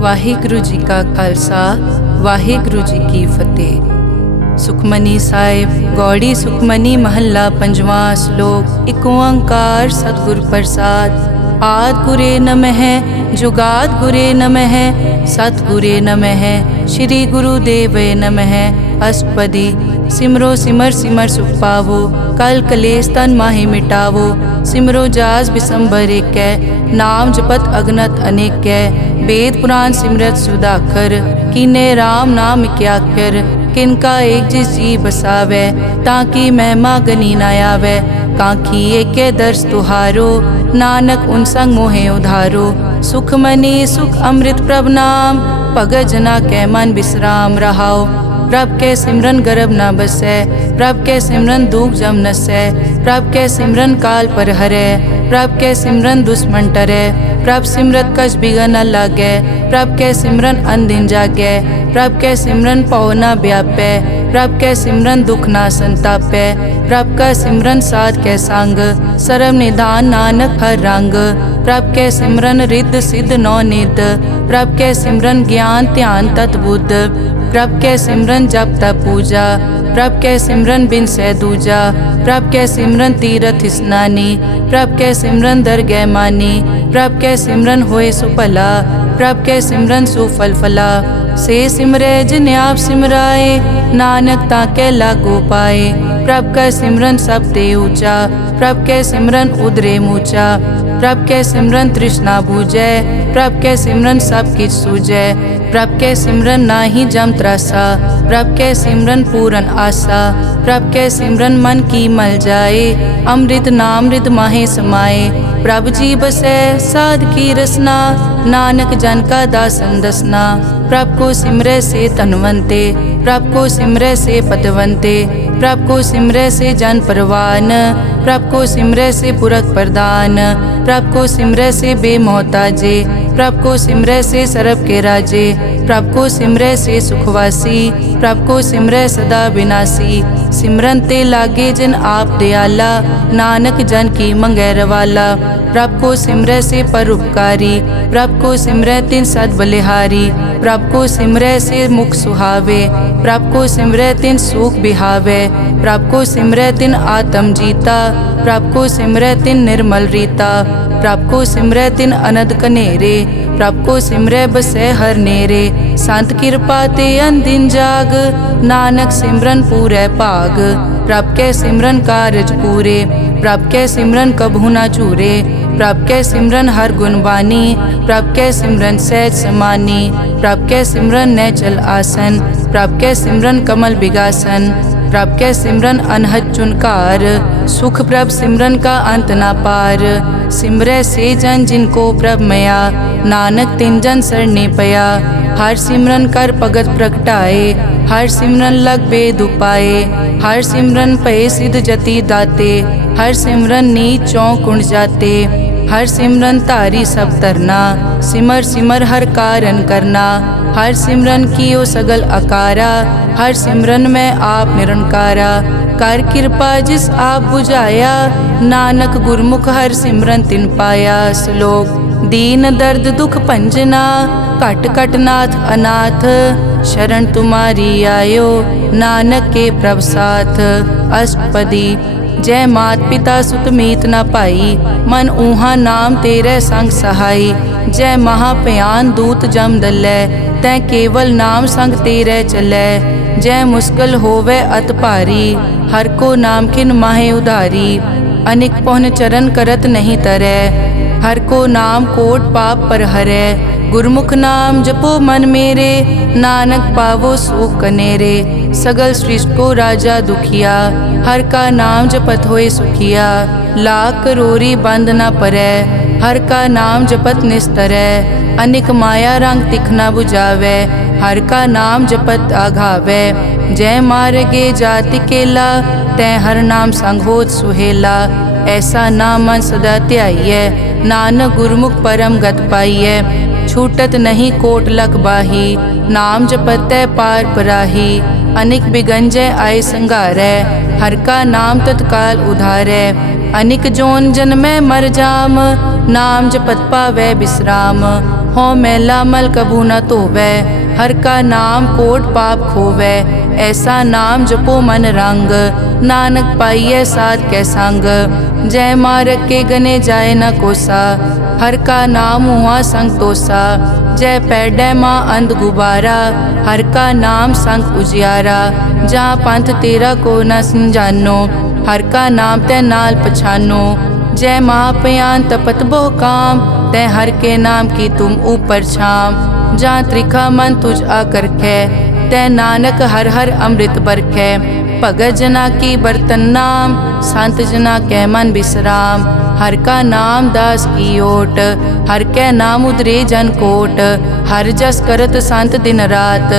ਵਾਹਿਗੁਰੂ ਜੀ ਕਾ ਖਾਲਸਾ ਵਾਹਿਗੁਰੂ ਜੀ ਕੀ ਫਤਿਹ। ਸੁਖਮਨੀ ਸਾਹਿਬ ਗੌੜੀ ਸੁਖਮਨੀ ਮਹੱਲਾ ਪੰਜਵਾਂ ਸ਼ਲੋਕ। ਇਕ ਓੰਕਾਰ ਸਤਿਗੁਰ ਪ੍ਰਸਾਦ। ਆਦਿ ਗੁਰੇ ਨਮਹਿ ਜੁਗਾਦਿ ਗੁਰੇ ਨਮਹਿ ਸਤਿਗੁਰੇ ਨਮਹਿ ਸ਼੍ਰੀ ਗੁਰੂ ਦੇਵੇ ਨਮਹਿ। ਅਸ਼ਟਪਦੀ। ਸਿਮਰੋ ਸਿਮਰ ਸਿਮਰ ਸੁਖ ਪਾਵੋ ਕਲ ਕਲੇਸ਼ ਤਨ ਮਾਹਿ ਮਿਟਾਵੋ। ਸਿਮਰੋ ਜਾਸ ਬਿਸੰਬਰ ਏਕੈ ਨਾਮ ਜਪਤ ਅਗਨਤ ਅਨੇਕੈ। वेद पुराण सिमरत सुधाकर कीने राम नाम क्याकर। किनका एक जिस जी बसावै ताकि महिमा गनी न आवै। कांखी एके दर्श तुहारो नानक उन संग मोहे उधारो। सुखमनी सुख अमृत प्रभ नाम भगत जना कै मन विश्राम रहाओ। प्रभ के सिमरन गर्भ न बसै प्रभ के सिमरन दुख जम नसै। प्रभ के सिमरन काल पर हरै प्रभ के सिमरन दुश्मन टरै। प्रभ सिमरत कछ बिगन न लागै प्रभ के सिमरन अनदिन जागै। प्रभ के सिमरन पौ न व्यापै प्रभ के सिमरन दुख न संतापै। प्रभ का सिमरन साध के संग सर्व निधान नानक हर रंग। प्रभ के सिमरन रिद्ध सिद्ध नौ निध प्रभ के सिमरन ज्ञान ध्यान तत् बुद्ध। प्रभ के सिमरन जप तप पूजा प्रभ के सिमरन बिन सै दूजा। प्रभ के सिमरन तीरथ स्नानी प्रभ के सिमरन दरगह मानी। प्रभ के सिमरन होए सुफला प्रभ के सिमरन सुफल फला। से सिमरै जिन आप सिमराए नानक ताके लागो पाए। प्रभ का सिमरन सब ते ऊंचा प्रभ के सिमरन उदरे मूचा। प्रभ के सिमरन तृष्णा बूझै प्रभ के सिमरन सब किछ सूझै। प्रभ के सिमरन नाहि जम त्रासा प्रभ के सिमरन पूरन आसा। प्रभ के सिमरन मन की मल जाए अमृत नामृत माहे समाए। प्रभ जी बसै साध की रसना नानक जन का दासन दसना। प्रभ को सिमरै से तनवंते प्रभ को सिमरै से पतवंते। प्रभ को सिमरै से जन परवान प्रभ को सिमरै से पुरख प्रदान। प्रभ को सिमरै से बेमोहताजे प्रभ को सिमरै से सरब के राजे। प्रभ को सिमरै से सुखवासी प्रभ को सिमरै सदा विनाशी। सिमरन ते लागे जिन आप दयाला नानक जन की मंगै रवाला। प्रभ को सिमरै से परोपकारी प्रभ को सिमरै तिन सद बलिहारी। प्रभ को सिमरै से मुख सुहावे प्रभ को सिमरै तिन सुख बिहावे। प्रभ को सिमरै तिन आत्म जीता प्रभ को सिमरै तिन निर्मल रीता। प्रभ को सिमरै तिन अनद कनेरे प्रभ को सिमरै बसै हर नेरे। संत कृपा ते अनदिन जाग नानक सिमरन पूरै भाग। प्रभ के सिमरन कारज पूरे प्रभ के सिमरन कभू न चूरे। प्रभ के सिमरन हर गुणवानी प्रभ के सिमरन सहज समानी। प्रभ के सिमरन नैचल आसन प्रभ के सिमरन कमल बिगासन। प्रभ के सिमरन अनहद चुनकार सुख प्रभ सिमरन का अंत ना पार। सिमरै से जन जिनको प्रभ मया नानक तिन जन सरने पया। हर सिमरन कर भगत प्रगटाए हर सिमरन लग बेद उपाए। हर सिमरन पए सिद्ध जति दाते हर सिमरन नीच चौं कुंड जाते। हर सिमरन तारी सब तरना सिमर सिमर हर कारण करना। हर सिमरन कियो सगल अकारा हर सिमरन में आप निरंकारा। कर कृपा जिस आप बुझाया नानक गुरमुख हर सिमरन तिन पाया। श्लोक। दीन दर्द दुख भंजना घट घट नाथ अनाथ शरण तुम्हारी आयो नानक के प्रभ साथ। अष्टपदी। जय मात पिता सुत मीत न पाई मन ऊहा नाम तेरे संग सहाई। जय महाभयान दूत जम दलै तै केवल नाम संग तेरे चलै। जय मुश्किल होवे अत भारी हर को नाम खिन माहे उधारी। अनिक पौन चरण करत नहीं तरै हर को नाम कोट पाप पर हरै। गुरमुख नाम जपो मन मेरे नानक पावो सुख कनेरे। सगल सृष्टि को राजा दुखिया हर का नाम जपत होए सुखिया। लाख करोरी बंद न परै हर का नाम जपत निस्तरै। अनिक माया रंग तिखना बुझावै हर का नाम जपत आघावै। जय मार्गे जाति केला तै हर नाम संग होत सुहेला। ऐसा नाम मन सदा ध्याइयै नानक गुरमुख परम गत पाइयै। छूटत नहीं कोट लख बाही नाम जपतै पार पराही। अनिक बिगंजय आय संघारै हर का नाम तत्काल उधारै। अनिक जोन जन्मै मर जाम नाम जपत पावै विश्राम। हों मैला मल कभू न धोवै, हर का नाम कोट पाप खोवै। ऐसा नाम जपो मन रंग, नानक पाइयै साध कै संग। जय मार्ग के गने जाए न कोसा, हर का नाम हुआ संग तोसा। जय पैडै माँ अंध गुबारा, हर का नाम संग उजियारा। जहाँ पंथ तेरा को न समझानो, हर का नाम तै नाल पछानो। जय महापयान तपत बहु काम, तै हर के नाम की तुम ऊपर छाम। जहाँ त्रिखा मन तुझ आकर कै, तै नानक हर हर अमृत बरखै। भगत जना की बर्तन नाम, संत जना कै मन विश्राम। हर का नाम दास की ओट, हर कै नाम उदरे जन कोट। हर जस करत संत दिन रात,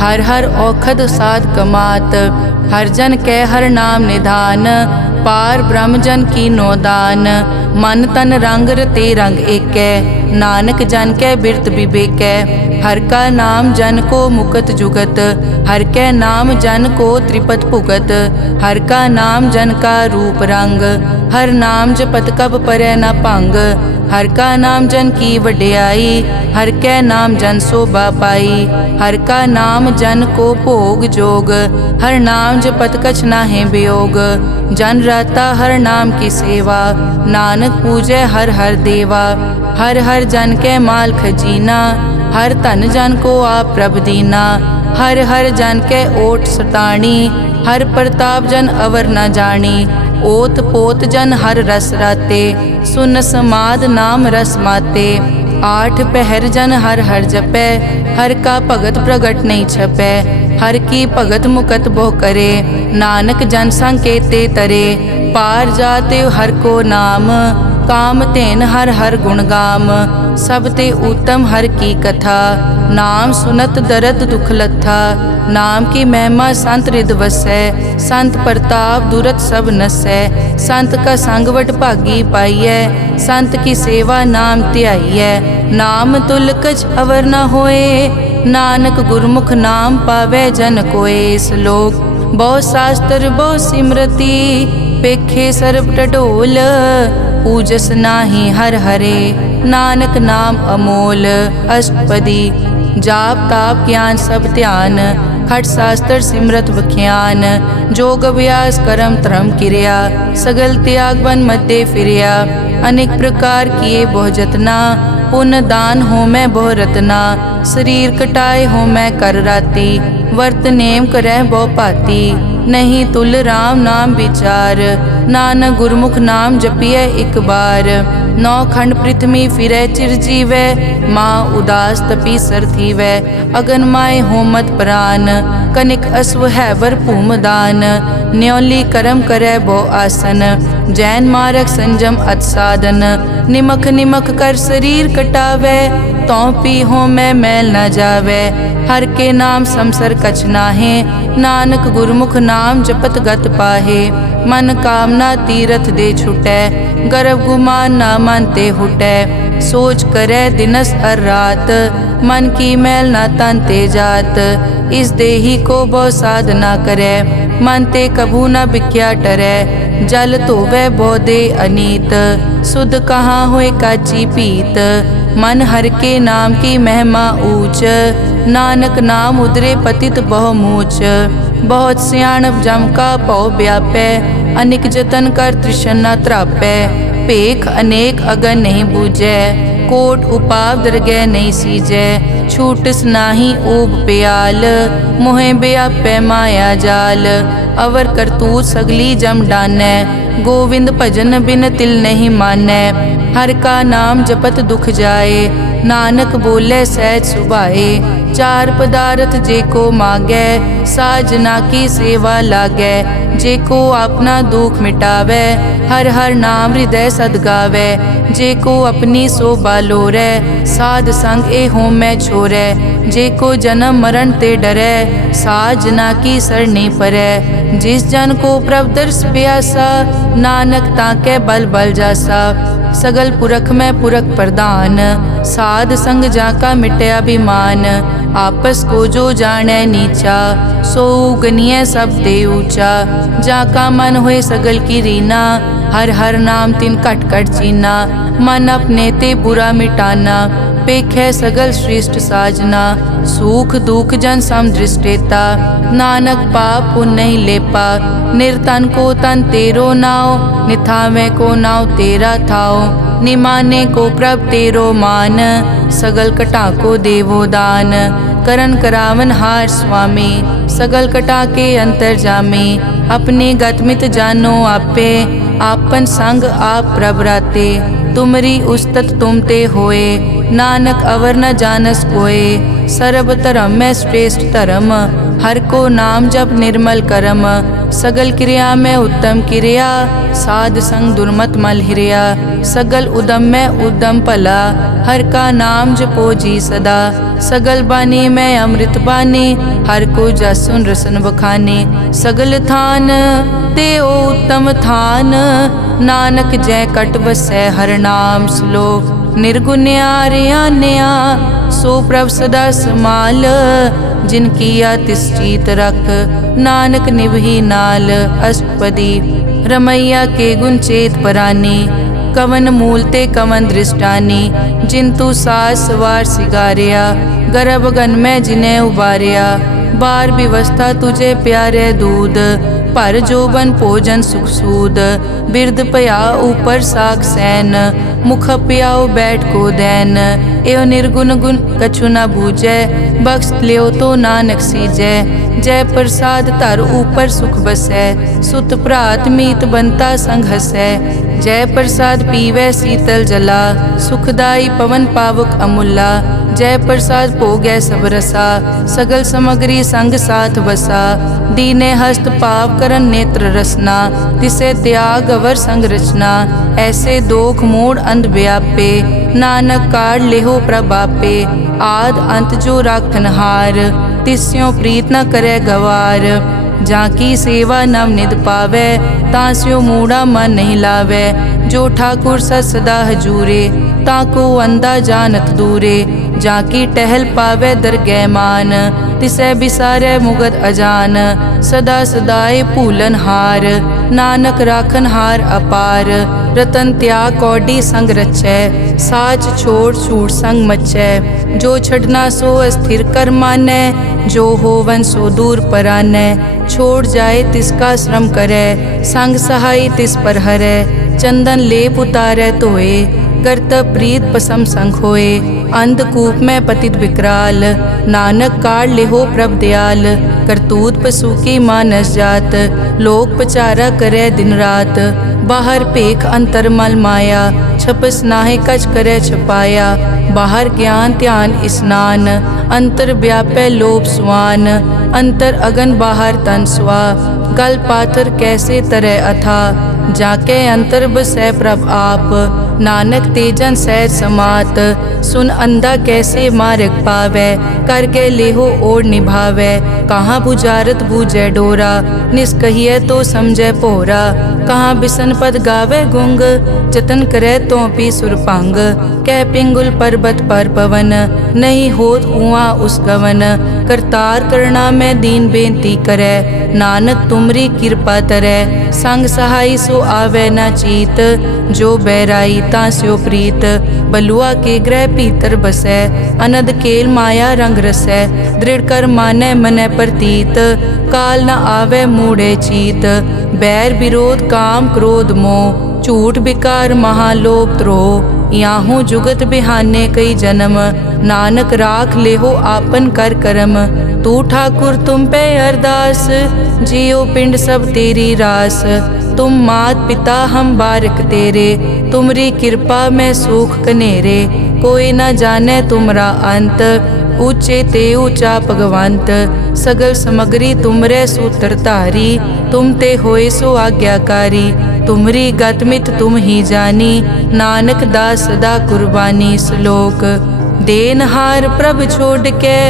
हर हर औखद साध कमात। हर जन कै हर नाम निधान, पार ब्रह्म जन की नोदान। मन तन रंग रते रंग एकै, नानक जन कै बिरत विवेकै। हर का नाम जन को मुकत जुगत, हर कै नाम जन को त्रिपत भुगत। हर का नाम जन का रूप रंग, हर नाम जपत कब परै न भंग। हर का नाम जन की वड्याई, हर कै नाम जन शोभा पाई। हर का नाम जन को भोग जोग, हर नाम जपत कछ नाहि वियोग। जन राता हर नाम की सेवा, नानक पूजै हर हर देवा। हर हर जन कै माल खजीना, हर धन जन को आप प्रभ दीना। हर हर जन कै ओट सताणी, हर प्रताप जन अवर न जानी। ओत पोत जन हर रस राते, सुन समाद नाम रस माते। आठ पहर जन हर हर जपै, हर का भगत प्रगट नहीं छपै। हर की भगत मुकत बहु करे, नानक जन संकेते तरे। पार जाते हर को नाम, काम तेन हर हर गुण गाम। सब ते उत्तम हर की कथा, नाम सुनत दर्द दुख लथा। नाम की महिमा संत रिद वसै, संत प्रताप दुरत सब नसै। संत का संग वड भागी पाइयै, संत की सेवा नाम ध्याइयै। नाम तुल कछ अवर न होए, नानक गुरमुख नाम पावै जन कोए। श्लोक बहु शास्त्र बहु सिमरति, पेखे सर्ब टडोल। पूजस नाही हर हरे, नानक नाम अमोल। अष्टपदी जाप ताप ज्ञान सब ध्यान, खट शास्त्र सिमरत विख्यान। जोग अभ्यास करम धर्म क्रिया, सगल त्याग बन मध्य फिरिया। अनेक प्रकार किए बहु जतना, पुण्य दान हो मैं बहु रतना। शरीर कटाए हो मैं कर राती, वर्त नेम करह बहु पाती। नहीं तुल राम नाम विचार, नानक गुरमुख नाम जपिए एक बार। नौ खंड पृथ्वी फिरै चिर जीवै, माँ उदास तपी सर थीवै। अगन माय होमत प्राण, कनिक अश्व है वर भूमदान। न्योली करम करै बहु आसन, जैन मारक संजम अत साधन। निमक निमक कर शरीर कटावै, तौ पी हो मैं मैल न जावै। हर के नाम समसर कछ नाहे, नानक गुरमुख नाम जपत गत पाहे। मन कामना तीरथ दे छुटै, गर्भ गुमान ना मन ते हुटै। सोच करै दिनस हर रात, मन की मैल ना तन ते जात। इस देही को बहु साधना करै, मन ते कभू न बिख्या टरै। जल धोवै बहु दे अनीत, सुध कहाँ होए काची पीत। मन हर के नाम की महिमा ऊंच, नानक नाम उदरे पतित बहु मूच। बहुत सियाणप जम का पौ व्यापै, अनेक जतन कर तृष्णा त्रापै। पेख अनेक अगन नहीं बूझै, कोट उपाव दरगह नहीं सीजै। छूटस नाही ऊब प्याल, मोहे व्यापै माया जाल। अवर करतूत सगली जम डानै, गोविंद भजन बिन तिल नहीं मानै। हर का नाम जपत दुख जाए, नानक बोले सहज सुभाए। चार पदार्थ जे को मांगै, साजना की सेवा लागै। जे को अपना दुख मिटावै, हर हर नाम हृदय सद गावै। जे को अपनी शोभा लोरै, साध संग ए हो मैं छोरै। जे को जन्म मरण ते डरै, साजना की सरनी परै। जिस जन को प्रभ दर्श प्यासा, नानक ताकै बल बल जासा। सगल पुरख में पुरख प्रधान, साध संग जाका मिटया अभिमान। आपस को जो जाने नीचा, सो गनिय सब ते ऊंचा। जाका मन होए सगल की रीना, हर हर नाम तिन कट कट चीना। मन अपने ते बुरा मिटाना, पेखै सगल श्रेष्ठ साजना, सुख दुख जन सम दृष्टेता। नानक पाप पुण्य नहीं लेपा, निर्तन को तन तेरो नाव। निथावे को नाव तेरा थाओ, निमाने को प्रभ तेरो मान। सगल कटा को देवो दान, करन करावन हार स्वामी। सगल कटा के अंतर जामे, अपने गतमित जानो आपे। आपन संग आप प्रभ राते, तुमरी उस्तत तुम ते होए। नानक अवर न जानस कोए, सर्ब धर्म में श्रेष्ठ धर्म। हर को नाम जप निर्मल करम, सगल क्रिया में उत्तम क्रिया। साध संग दुर्मत मल हिरिया, सगल उदम में उद्दम भला। हर का नाम जपो जी सदा, सगल बानी में अमृत बानी। हर को जस सुन रसन बखाने, सगल थान ते ओ उत्तम थान। नानक जय कट बसै हर नाम श्लोक। निर्गुण्या रियान्या सो प्रभ सदा समाल। जिन किया तिस चीत रख, नानक निभही नाल। अष्टपदी रमैया के गुण चेत परानी, कवन मूल ते कवन दृष्टानी। जिंतु सास सवार सिगारिया, गर्भ गन में जिन्हें उबारिया। बार व्यवस्था तुझे प्यारे दूध, पर जोबन भोजन सुख सूद। बिरद पया ऊपर साक सैन, मुख प्याओ बैठ को दैन। एव निर्गुण गुण कछु न बूझै, बख्श लियो तो नानक सीजै। जय प्रसाद धर ऊपर सुख बसै, सुत भ्रात मीत बनता संग हसै। जय प्रसाद पीवै शीतल जला, सुखदाई पवन पावक अमूला। जय प्रसाद भोगै सब रसा, सगल समग्री संग साथ बसा। दीने हस्त पाव करन नेत्र रसना, तिसे त्याग अवर संग रचना। ऐसे दोख मूढ़ अंध व्यापे, नानक काढ़ लेहो प्रभापे। आद अंत जो राखन हार, तिस्यों प्रीत न करे गवार। जाकी सेवा नव निध पावे, तास्यो मूढ़ा मन नहीं लावे। जो ठाकुर सदा हजूरे, ताको अंधा जानत दूरे। जाकी टहल पावे दरगह मान, तिसै बिसारे मुगद अजान। सदा सदाए भूलन हार, नानक राखन हार अपार। रतन त्याग कौडी संग रचै, साच छोड़ छूट संग मचै। जो छड़ना सो अस्थिर कर मानै, जो होवन सो दूर परानै। छोड़ जाए तिसका श्रम करे, संग सहाय तिस पर हरै। चंदन लेप उतारै धोए, करतब प्रीत पसम संग होए। अंधकूप में पतित विकराल, नानक काढ़ लेहो प्रभ दयाल। करतूत पशु की मानस जात, लोक पचारा करे दिन रात। बाहर पेख अंतर मल माया, छपस नाहे कच करे छपाया। बाहर ज्ञान ध्यान स्नान, अंतर व्यापै लोभ स्वान। अंतर अगन बाहर तन स्वा, गल पाथर कैसे तरह अथा। जाके अंतर बसै प्रभ आप, नानक तेजन सहज समात। सुन अंधा कैसे मार्ग पावै, करके लेहो और निभावै। कहाँ बुझारत बूझै डोरा, निष्कहिए तो समझै पोरा। कहाँ बिसन पद गावे गुंग, जतन करे तो पी सुरभंग। कह पिंगुल पर्वत पर पवन, नहीं होत कुआं उस गवन। करतार करना में दीन बेनती करे, नानक तुमरी कृपा तरै। संग सहाय सो आवे न चीत, जो बैराई तास्यो प्रीत। बलुआ के ग्रह भीतर बसै, अनद केल माया रंग रसै। दृढ़ कर मानै मनै प्रतीत, काल न आवे मूढ़े चीत। बैर विरोध काम क्रोध मोह, झूठ बिकार महालोभ द्रोह। याहू जुगत बिहाने कई जन्म, नानक राख लेहो आपन कर करम। तू ठाकुर तुम पे अरदास, जियो पिंड सब तेरी रास। तुम मात पिता हम बारिक तेरे, तुमरी कृपा में सुख कनेरे। कोई न जाने तुमरा अंत, ऊंचे ते ऊंचा भगवंत। सगल समग्री तुमरे सूत्रधारी, तुम ते होए सो आज्ञाकारी। तुमरी गतमित तुम ही जानी, नानक दास सदा कुर्बानी। श्लोक देनहार प्रभ छोड़ के,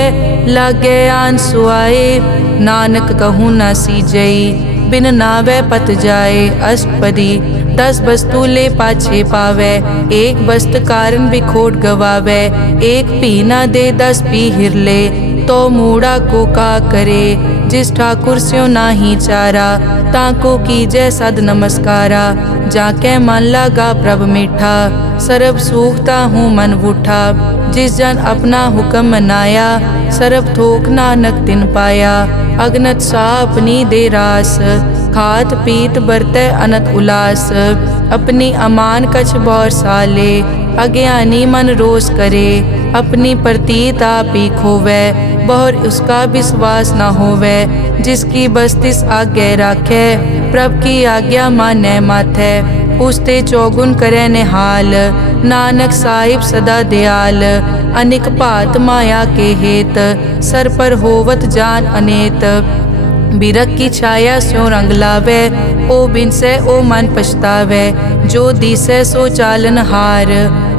लागे आन सुआए। नानक कहूँ न सीजई, बिन नावे पत जाए। अष्टपदी 10 वस्तु ले पाछे पावे, एक वस्त कारण बिखोट गवावे। एक पी न दे 10 पी हिरले, तो मूढ़ा को का करे। जिस ठाकुर स्यो नाही चारा, ताको कीजै सद नमस्कारा। जाके मन लगा प्रभ मीठा, सर्ब सूखता हूँ मन बूठा। जिस जन अपना हुक्म मनाया, सरब थोक नानक तिन पाया। अगनत सा अपनी दे रास, खात पीत बरतै अनत उलास। अपनी अमान कछ बौर साले, अज्ञानी मन रोस करे। अपनी प्रतीत आप ही खोवै, बहुर उसका विश्वास न होवै। जिसकी बस्तिस आज्ञा राखै, प्रभ की आज्ञा मानै माथै। उसते चौगुन करे निहाल, नानक साहिब सदा दयाल। अनिक भात माया के हेत, सर पर होवत जान अनेत। बिरख की छाया स्यों रंग लावै, ओ बिनसै ओ मन पछतावै। जो दिसै सो चालन हार,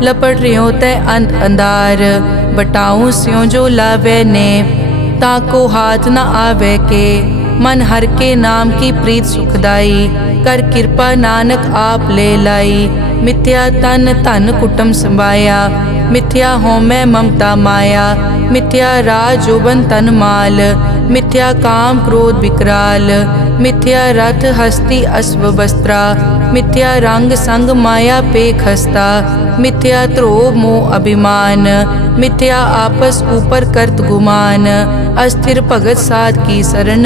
लपट रियो तै अंत अंधार। बटाऊं स्यों जो लावै ने, ताको हाथ न आवे के। मन हर के नाम की प्रीत सुखदाई, कर कृपा नानक आप ले लाई। मिथ्या तन धन कुटुम संभाया, मिथ्या होमै ममता माया। मिथ्या राज जोबन तन माल, मिथ्या काम क्रोध विकराल। मिथ्या रथ हस्ती अश्व वस्त्रा, मिथ्या रंग संग माया पे खस्ता। मिथ्या ध्रोह मोह अभिमान, मिथ्या आपस ऊपर करत गुमान। अस्थिर भगत साध की शरण,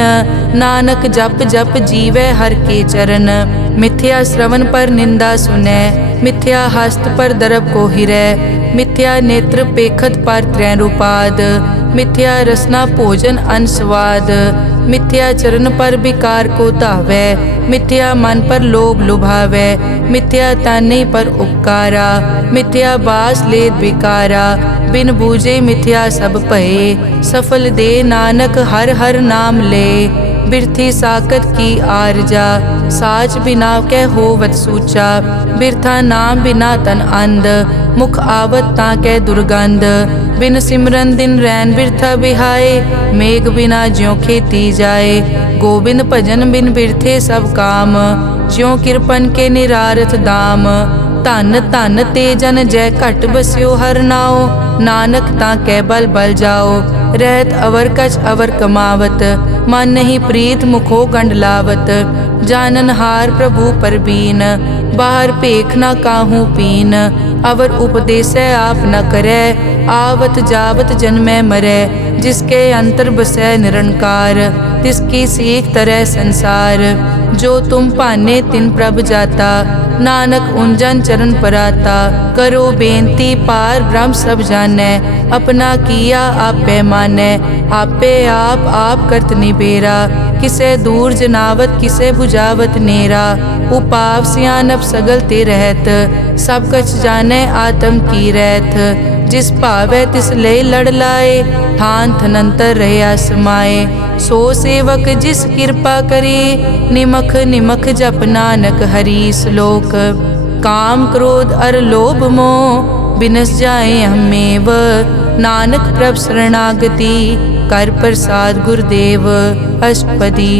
नानक जप जप जीवै हर के चरण। मिथ्या श्रवण पर निंदा सुनै, मिथ्या हस्त पर दरब को हिरै। मिथ्या नेत्र पेखत पर त्रैरूपाद, मिथ्या रसना भोजन अन स्वाद। मिथ्या चरण पर विकार को धावै, मिथ्या मन पर लोभ लुभावै। मिथ्या ताने पर उपकारा, मिथ्या बास लेत विकारा। बिन बूझे मिथ्या सब भये, सफल दे नानक हर हर नाम ले। बिरथी साकत की आरजा, साच बिना कै होवत सूचा। बिरथा नाम बिना तन अंध, मुख आवत ताकै दुर्गंध। बिन सिमरन दिन रैन बिरथा बिहाए, मेघ बिना ज्यों खेती जाए। गोबिंद भजन बिन बिरथे सब काम, ज्यों किरपन के निरारथ दाम। धन धन ते जन जय घट बस्यो हर नाओ, नानक ताकै बल बल जाओ। रहत अवर कछ अवर कमावत, मन नहीं प्रीत मुखो गंड लावत। जानन हार प्रभु परबीन, बाहर पेख न काहू पीन। अवर उपदेसै आप न करै, आवत जावत जन्मै मरै। जिसके अंतर बसै निरंकार, तिसकी सीख तरह संसार। जो तुम भाने तिन प्रभ जाता, नानक उंजन चरण पराता। करो बेनती पार ब्रह्म सब जानै, अपना किया आपे मानै। आपे आप करत निबेरा, किसे दूर जनावत किसे बुझावत नेरा। उपाव सियानप सगल ते रहत, सब कछ जानै आत्म की रहत। जिस भावै तिस ले लड़ लाए, थान थनंतर रहया समाए। सो सेवक जिस कृपा करे, निमख निमख जप नानक हरि श्लोक। काम क्रोध अर लोभ मोह, बिनस जाए हमेव। नानक प्रभ शरणागति, कर प्रसाद गुरुदेव। अष्टपदी।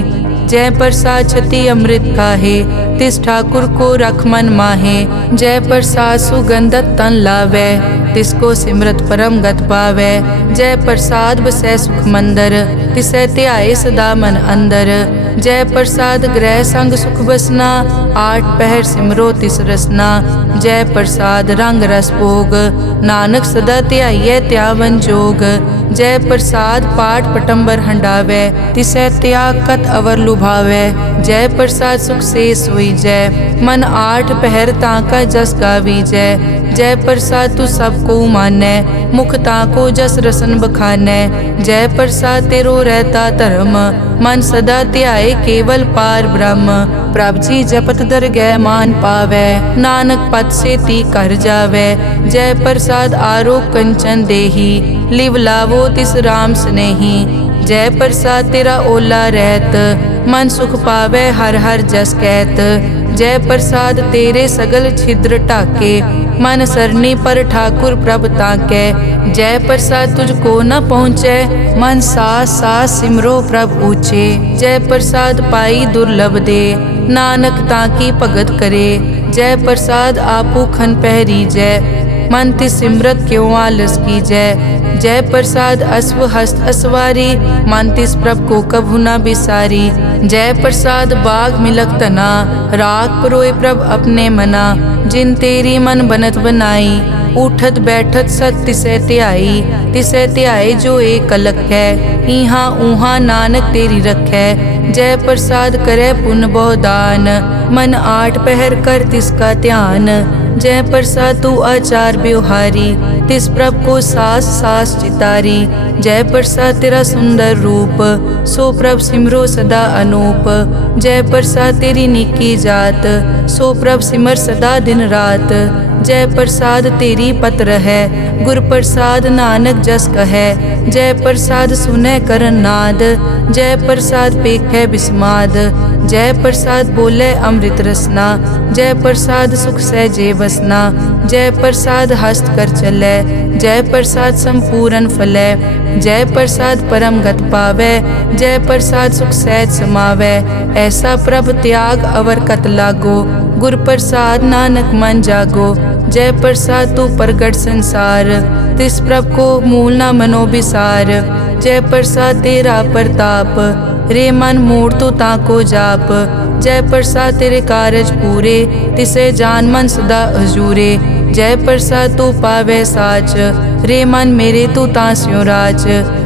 जय प्रसाद छति अमृत खाहे, तिस ठाकुर को रख मन माहे। जय प्रसाद सुगंधत तन लावै, तिसको सिमरत परम गत पावै। जय प्रसाद बसै सुख मंदर, तिसै ध्याए सदा मन अंदर। जय प्रसाद ग्रह संग सुख बसना, आठ पहर सिमरो तिस रसना। जय प्रसाद रंग रस भोग, नानक सदा ध्याइयै त्यावन जोग। जय प्रसाद पाठ पटंबर हंडावै, तिसै त्याग कत अवर लुभावै। जय प्रसाद सुख से सोई जय, मन आठ पहर ताका जस गावी जय। जय प्रसाद तू सबको मानै, मुख ताको जस रसन बखानै। जय प्रसाद तेरो रहता धर्म, मन सदा ध्याए केवल पार ब्रह्म। प्रभ जी जपत दरगह मान पावै, नानक पद से ती कर जावै। जय प्रसाद आरोग कंचन देही, लिव लावो तिस राम स्नेही। जय प्रसाद तेरा ओला रहत, मन सुख पावै हर हर जस कहत। जय प्रसाद तेरे सगल छिद्र ढाके, मन सरनी पर ठाकुर प्रभ ताकै। जय प्रसाद तुझको न पहुँचै, मन सास सास सिमरो प्रभ ऊँचे। जय प्रसाद पाई दुर्लभ दे, नानक ताकी भगत करे। जय प्रसाद आपू खन पहरी जय, मन तिस सिमरत क्यों आलस की जय। जय प्रसाद अश्व हस्त असवारी, मन तिस प्रभ को कभु न बिसारी। जय प्रसाद बाग मिलक तना, राख परोए प्रभ अपने मना। जिन तेरी मन बनत बनाई, उठत बैठत सत तिसै ध्याई जो एक अलग है। इहाँ ऊहाँ नानक तेरी रखै, जय प्रसाद करे पुन बहु दान। मन आठ पहर कर तिसका ध्यान, जय प्रसाद तू आचार व्यवहारी। तिस प्रभ को सास सास चितारी, जय प्रसाद तेरा सुंदर रूप। सो प्रभ सिमरो सदा अनूप, जय प्रसाद तेरी निकी जात। सो प्रभ सिमर सदा दिन रात, जय प्रसाद तेरी पत्र है। गुर प्रसाद नानक जस कहे, जय प्रसाद सुनै करन नाद। जय प्रसाद पेखै बिस्माद, जय प्रसाद बोले अमृत रसना। जय प्रसाद सुख सहजे बसना, जय प्रसाद हस्त कर चलै। जय प्रसाद संपूर्ण फलै, जय प्रसाद परम गत पावै। जय प्रसाद सुख सहज समावै, ऐसा प्रभ त्याग अवर कत लागो। गुर प्रसाद नानक मन जागो, जय प्रसाद तू प्रगट संसार। तिस प्रभ को मूल न मनो बिसार, जय प्रसाद तेरा प्रताप। रे मन मूड तू ताको जाप, जय प्रसाद तेरे कारज पूरे। तिसे जान मन सदा हजूरे, जय प्रसाद तू पावे साच। रे मन मेरे तू तांस्यो राज,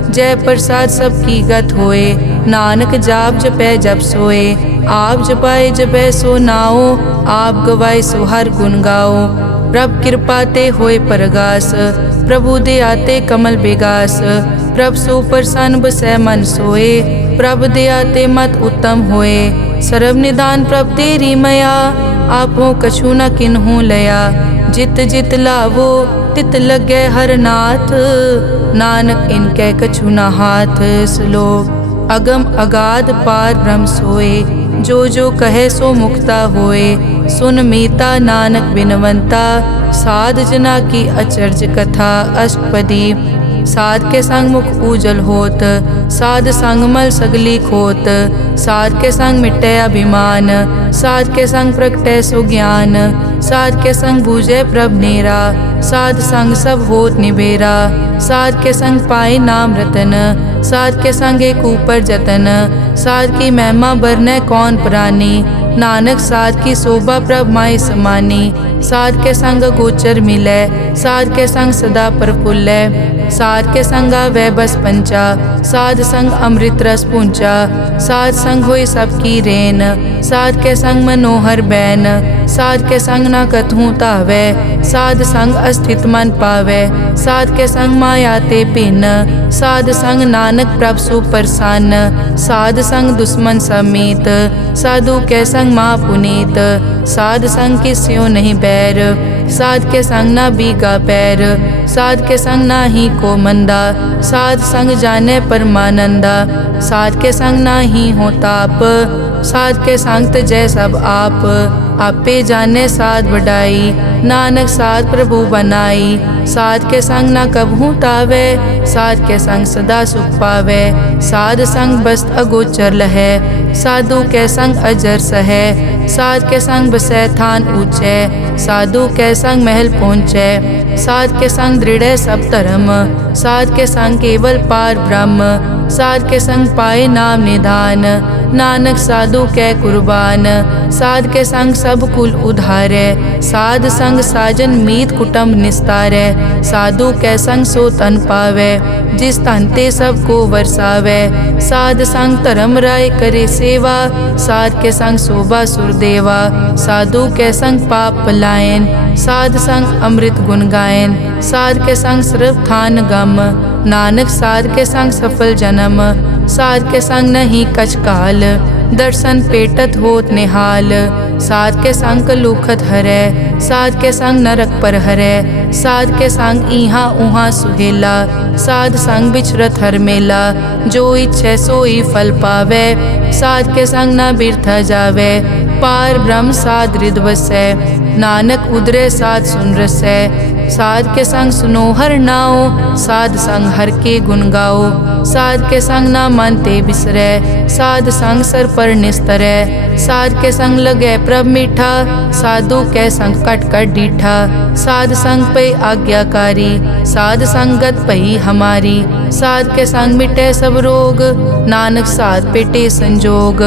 जय प्रसाद सबकी गत होए। नानक जाप जपै जप सोए, आप जपाए जपै सो नाओ। आप गवाए सो हर गुण गाओ, प्रभ कृपा ते होए परगास। प्रभु दे आते कमल बेगास, प्रभ सो प्रसन्न बसै मन सोए। प्रभ दे आते मत उत्तम होए, सर्व निदान प्रभ तेरी मया। आपो कछु न किन्हू लया, जित जित लावो तित लगे हर नाथ। नानक इनके कछु न हाथ। श्लोक अगम अगाध पार ब्रह्म सोए, जो जो कहे सो मुक्ता होए। सुन मीता नानक बिनवंता, साध जना की अचर्ज कथा। अष्टपदी साध के संग मुख उजल होत, साध संग मल सगली खोत। साध के संग मिटे अभिमान, साध के संग प्रगटे सो ज्ञान। साध के संग बूझे प्रभ नेरा, साध संग सब होत निबेरा। साध के संग पाए नाम रतन, साध के संग एक ऊपर जतन। साध की महिमा बरने कौन प्राणी, नानक साध की शोभा प्रभ माई समानी। साध के संग गोचर मिलै, साध के संग सदा प्रफुल्लै। साध के संग आवे बस पंचा, साध संग अमृत रस पूंचा। साध संग होई सबकी रेन, साध के संग मनोहर बैन। साध के संग न कथूँ तावै, साध संग अस्थित मन पावै। साध के संग माया ते पिन, साध संग नानक प्रभ सुप्रसन्न। साध संग दुश्मन समीत, साधु के संग माँ पुनीत। साध संग किस्यो नहीं बैर, साध के संग ना बीगा पैर। साध के संग ना ही को मंदा, साध संग जाने परमानंदा। साध के संग ना ही हो ताप, साध के संग तजै सब आप। आपे जाने साध बढ़ाई, नानक साध प्रभु बनाई। साध के संग ना कबहू तावै, साध के संग सदा सुख पावै। साध संग बस्त अगोचर लहै, साधु के संग अजर सहै। साध के संग बसै थान ऊंचै, साधु के संग महल पहुँचै। साध के संग दृढ़ सब धर्म, साध के संग केवल पार ब्रह्म। साध के संग पाए नाम निधान, नानक साधु कै कुर्बान। साध के संग सब कुल उधारै, साध संग साजन मीत कुटुंब निस्तारै। साधु कै संग सो तन पावै, जिस तन ते सबको वरसावै। साध संग धर्म राय करे सेवा, साध के संग शोभा सुरदेवा। साधु के संग पाप पलायन, साध संग अमृत गुण गायन। साध के संग सर्व थान गम, नानक साध के संग सफल जन्म। साध के संग नहीं कछ काल, दर्शन पेटत होत निहाल। साध के संग लूखत हरै, साध के संग नरक पर हरै। साध के संग इहाँ उहाँ सुहेला, साध संग बिचरत हर मेला। जो इच्छै सोई फल पावै, साध के संग न बिरथा जावै। पार ब्रह्म साध हृद बसै, नानक उदरे साध सुन रसै। साध के संग सुनो हर नाओ, साध संग हर के गुण गाओ। साध के संग ना मन ते बिसरै, साध संग सर पर निस्तरै। साध के संग लगै प्रभ मीठा, साधु के संग कट कट डीठा। साध संग पै आज्ञाकारी, साध संगत पई हमारी। साध के संग मिटै सब रोग, नानक साध पेटे संजोग।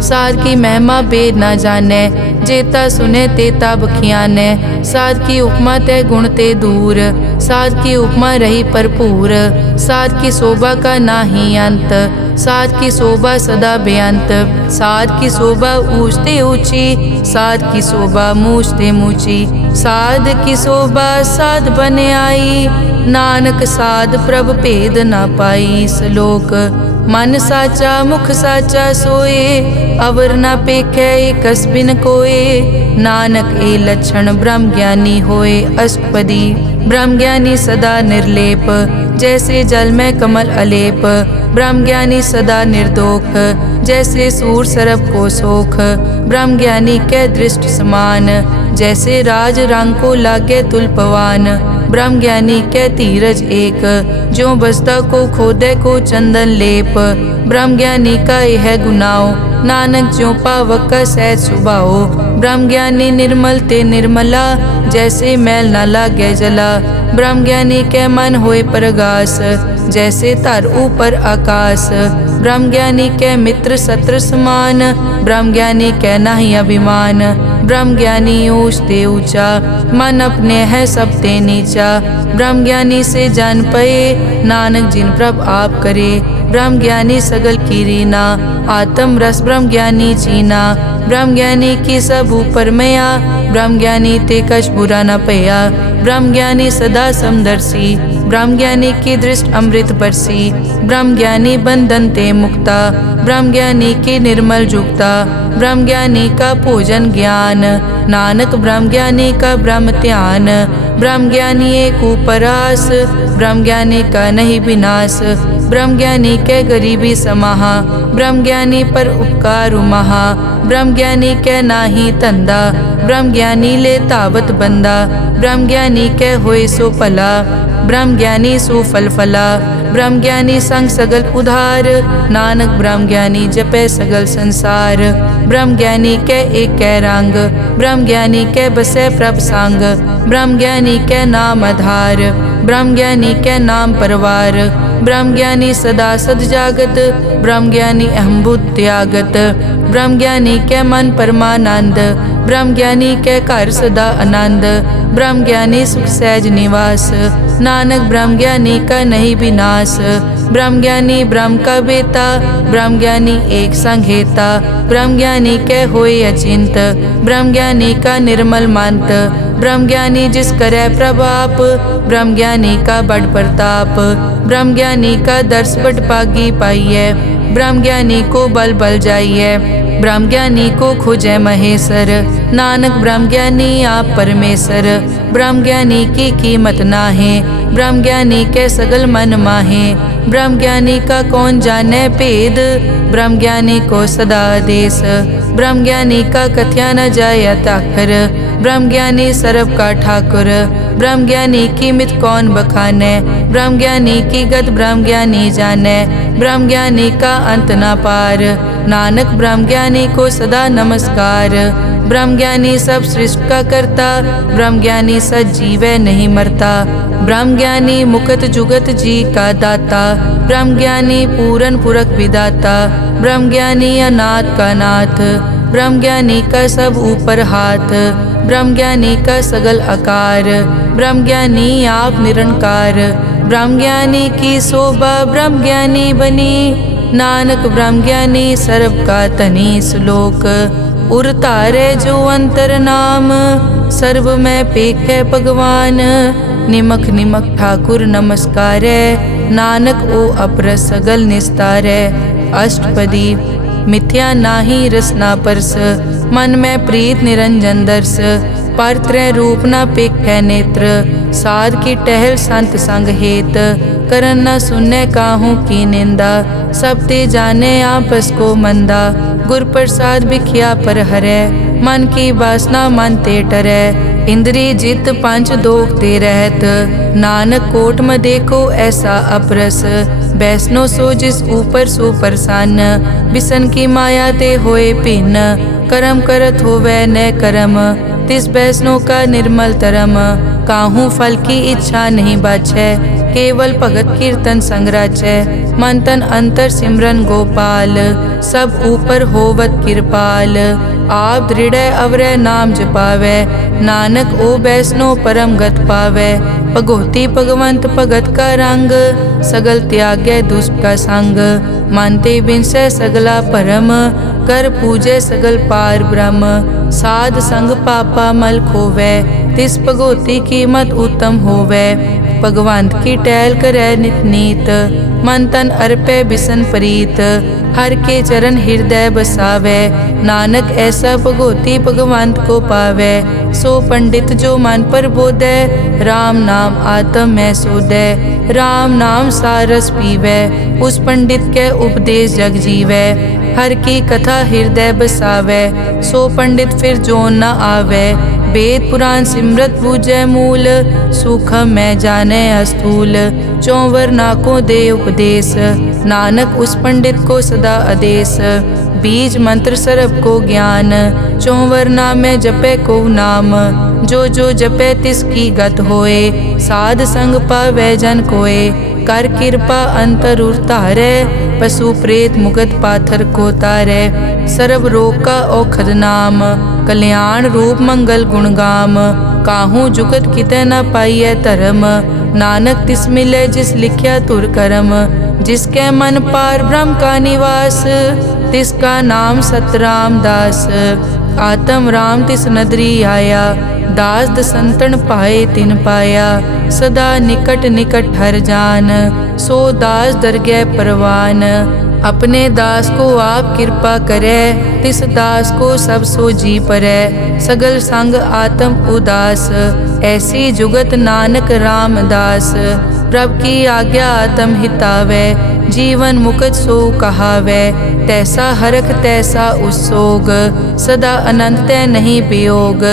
सार की महिमा बेद ना जाने, जेता सुने तेता बखियाने। सार की उपमा ते गुण ते दूर, सार की उपमा रही भरपूर। सार की शोभा का नाही अंत, सार की शोभा सदा बेअंत। सार की शोभा ऊंचते ऊंची, सार की शोभा मूछते मूची। साध की शोभा साध बने आई, नानक साध प्रभ भेद ना पाई। श्लोक मन साचा मुख साचा सोए, अवर ना पेखै कस बिन कोए। नानक ए लक्षण ब्रह्म ज्ञानी होए। अष्टपदी ब्रह्म ज्ञानी सदा निर्लेप, जैसे जल में कमल अलेप। ब्रह्म ज्ञानी सदा निर्दोख, जैसे सूर सरब को सोख। ब्रह्म ज्ञानी के दृष्टि समान, जैसे राज रंग को लागे तुलपवान। ब्रह्म ज्ञानी के धीरज एक, जो बसता को खोदे को चंदन लेप। ब्रह्म ज्ञानी का यह गुनाओ, नानक ज्यों पावक का सहज सुभाओ। ब्रह्म ज्ञानी निर्मल ते निर्मला, जैसे मैल न लागे जला। ब्रह्म ज्ञानी के मन होए प्रगास, जैसे धर ऊपर आकाश। ब्रह्म ज्ञानी के मित्र शत्रु समान, ब्रह्म ज्ञानी के नाही अभिमान। ब्रह्म ज्ञानी ऊंचते ऊंचा, मन अपने है सबते नीचा। ब्रह्म ज्ञानी से जान पए, नानक जिन प्रभ आप करे। ब्रह्म ज्ञानी सगल की रीना, आत्म रस ब्रह्म ज्ञानी चीना। ब्रह्म ज्ञानी की सब ऊपर मया, ब्रह्म ज्ञानी ते कछ बुरा न पया। ब्रह्म ज्ञानी सदा समदर्शी, ब्रह्म ज्ञानी की दृष्टि अमृत बरसी। ब्रह्म ज्ञानी बंधन ते मुक्ता, ब्रह्म ज्ञानी की निर्मल जुक्ता। ब्रह्म ज्ञानी का पूजन ज्ञान, नानक ब्रह्म ज्ञानी का ब्रह्म ध्यान। ब्रह्म ज्ञानी एक उपरास, ब्रह्म ज्ञानी का नहीं विनाश। ब्रह्म ज्ञानी के गरीबी समाहा, ब्रह्म ज्ञानी पर उपकार महा। ब्रह्म ज्ञानी के नाही धंधा, ब्रह्म ज्ञानी ले तावत बंदा। ब्रह्म ज्ञानी के होए सो भला, ब्रह्म ज्ञानी सो फल फला। ब्रह्म ज्ञानी संग सगल उधार, नानक ब्रह्म ज्ञानी जपे सगल संसार। ब्रह्म ज्ञानी के एक कै रंग, ब्रह्म ज्ञानी के बसे प्रभ संग। ब्रह्म ज्ञानी के नाम आधार, ब्रह्म ज्ञानी के नाम परवार। ब्रह्म ज्ञानी सदा सद जागत, ब्रह्म ज्ञानी अहम बुद्धि त्यागत। ब्रह्म ज्ञानी के मन परमानंद, ब्रह्म ज्ञानी के घर सदा आनंद। ब्रह्म ज्ञानी सुख सहज निवास, नानक ब्रह्म ज्ञानी का नहीं विनाश। ब्रह्म ज्ञानी ब्रह्म का बेता, ब्रह्म ज्ञानी एक संघेता। ब्रह्म ज्ञानी के होए अचिंत, ब्रह्म ज्ञानी का निर्मल मंत। ब्रह्म ज्ञानी जिस करे प्रभाप, ब्रह्म ज्ञानी का बड़ प्रताप। ब्रह्म ज्ञानी का दर्श बड़ पागी पाइये, ब्रह्म ज्ञानी को बल बल जाइए। ब्रह्म ज्ञानी को खोजे महेश्वर, नानक ब्रह्म ज्ञानी आप परमेश्वर। ब्रह्म ज्ञानी की कीमत नाहे, ब्रह्म ज्ञानी के सगल मन माहे। ब्रह्म ज्ञानी का कौन जाने भेद, ब्रह्म ज्ञानी को सदा आदेश। ब्रह्म ज्ञानी का कथ्या न जाय ताखर, ब्रह्म ज्ञानी सर्व का ठाकुर। ब्रह्म ज्ञानी की मित कौन बखाने, ब्रह्म ज्ञानी की गत ब्रह्म ज्ञानी जाने। ब्रह्म ज्ञानी का अंत न पार, नानक ब्रह्म ज्ञानी को सदा नमस्कार। ब्रह्म ज्ञानी सब सृष्टि का करता, ब्रह्म ज्ञानी सजीव नहीं मरता। ब्रह्म ज्ञानी मुकत जुगत जी का दाता, ब्रह्म ज्ञानी पूरन पुरख विदाता। ब्रह्म ज्ञानी अनाथ का नाथ, ब्रह्म ज्ञानी का सब ऊपर हाथ। ब्रह्म ज्ञानी का सगल आकार, ब्रह्म ज्ञानी आप निरंकार। ब्रह्म ज्ञानी की शोभा ब्रह्म ज्ञानी बनी, नानक ब्रह्म ज्ञानी सर्व का तनी। श्लोक उर तारे जो अंतर नाम, सर्व में पेखे भगवान। निमक निमक ठाकुर नमस्कारे, नानक ओ अपर सगल निस्तारे। अष्टपदी मिथ्या नाही रसना परस, मन में प्रीत निरंजन दर्श। पर त्रय रूप न पेखे नेत्र, साध की टहल संत संग हेत। करन न सुनने काहू की निंदा, सब ते जाने आपस को मंदा। गुर प्रसाद बिखिया पर हरै, मन की वासना मन ते टरै। इंद्री जित पंच दोख ते रहत, नानक कोट में देखो ऐसा अपरस। वैष्णो सो जिस ऊपर सो प्रसन्न, बिसन की माया ते होए भिन्न। कर्म करत होवे न कर्म, तिस वैष्णो का निर्मल तरम। काहू फल की इच्छा नहीं बाछै, केवल भगत कीर्तन संग राचै। मन तन अंतर सिमरन गोपाल, सब ऊपर होवत कृपाल। आप दृढ़ अवरै नाम जपावै, नानक ओ बैसनो परम गत पावै। भगोती भगवंत भगत का रंग, सगल त्यागै दुष्ट का संग। मानते बिनसै सगला परम, कर पूजै सगल पार ब्रह्म। साध संग पापा मल खोवै, तिस भगोती की मत उत्तम होवै। भगवंत की टहल करै नित नीत, मन तन अर्पै बिसन प्रीत। हर के चरण हृदय बसावै, नानक ऐसा भगोती भगवंत को पावै। सो पंडित जो मन पर बोधै, राम नाम आत्म में सोधै। राम नाम सारस पीवै, उस पंडित के उपदेश जग जीवै। हर की कथा हृदय बसावै, सो पंडित फिर जोन न आवै। वेद पुराण सिमरत बूझै मूल, सूखम मैं जाने अस्थूल। चौवर नाको दे उपदेश, नानक उस पंडित को सदा आदेश। बीज मंत्र सरब को ज्ञान, चौवर नामै जपै को नाम। जो जो जपै तिसकी गत होए, साध संग पावै जन कोए। कर कृपा अंतर उतारै, पशु प्रेत मुगत पाथर को तारै। सर्व रोग का औखद नाम, कल्याण रूप मंगल गुणगाम। काहू जुगत कितै न पाइयै धर्म, नानक तिस मिलै जिस लिख्या तुर करम। जिसके मन पार ब्रह्म का निवास, तिसका नाम सतराम दास। आत्म राम तिस नदरी आया, दास दसंतन पाए तिन पाया। सदा निकट निकट हर जान, सो दास दरगह परवान। अपने दास को आप कृपा करे, तिस दास को सब सो जी परै। सगल संग आत्म उदास, ऐसी जुगत नानक रामदास। प्रभ की आज्ञा आत्म हितावै, जीवन मुकत सो कहावै। तैसा हरख तैसा उसोग, सदा अनंत तै नहीं वियोग।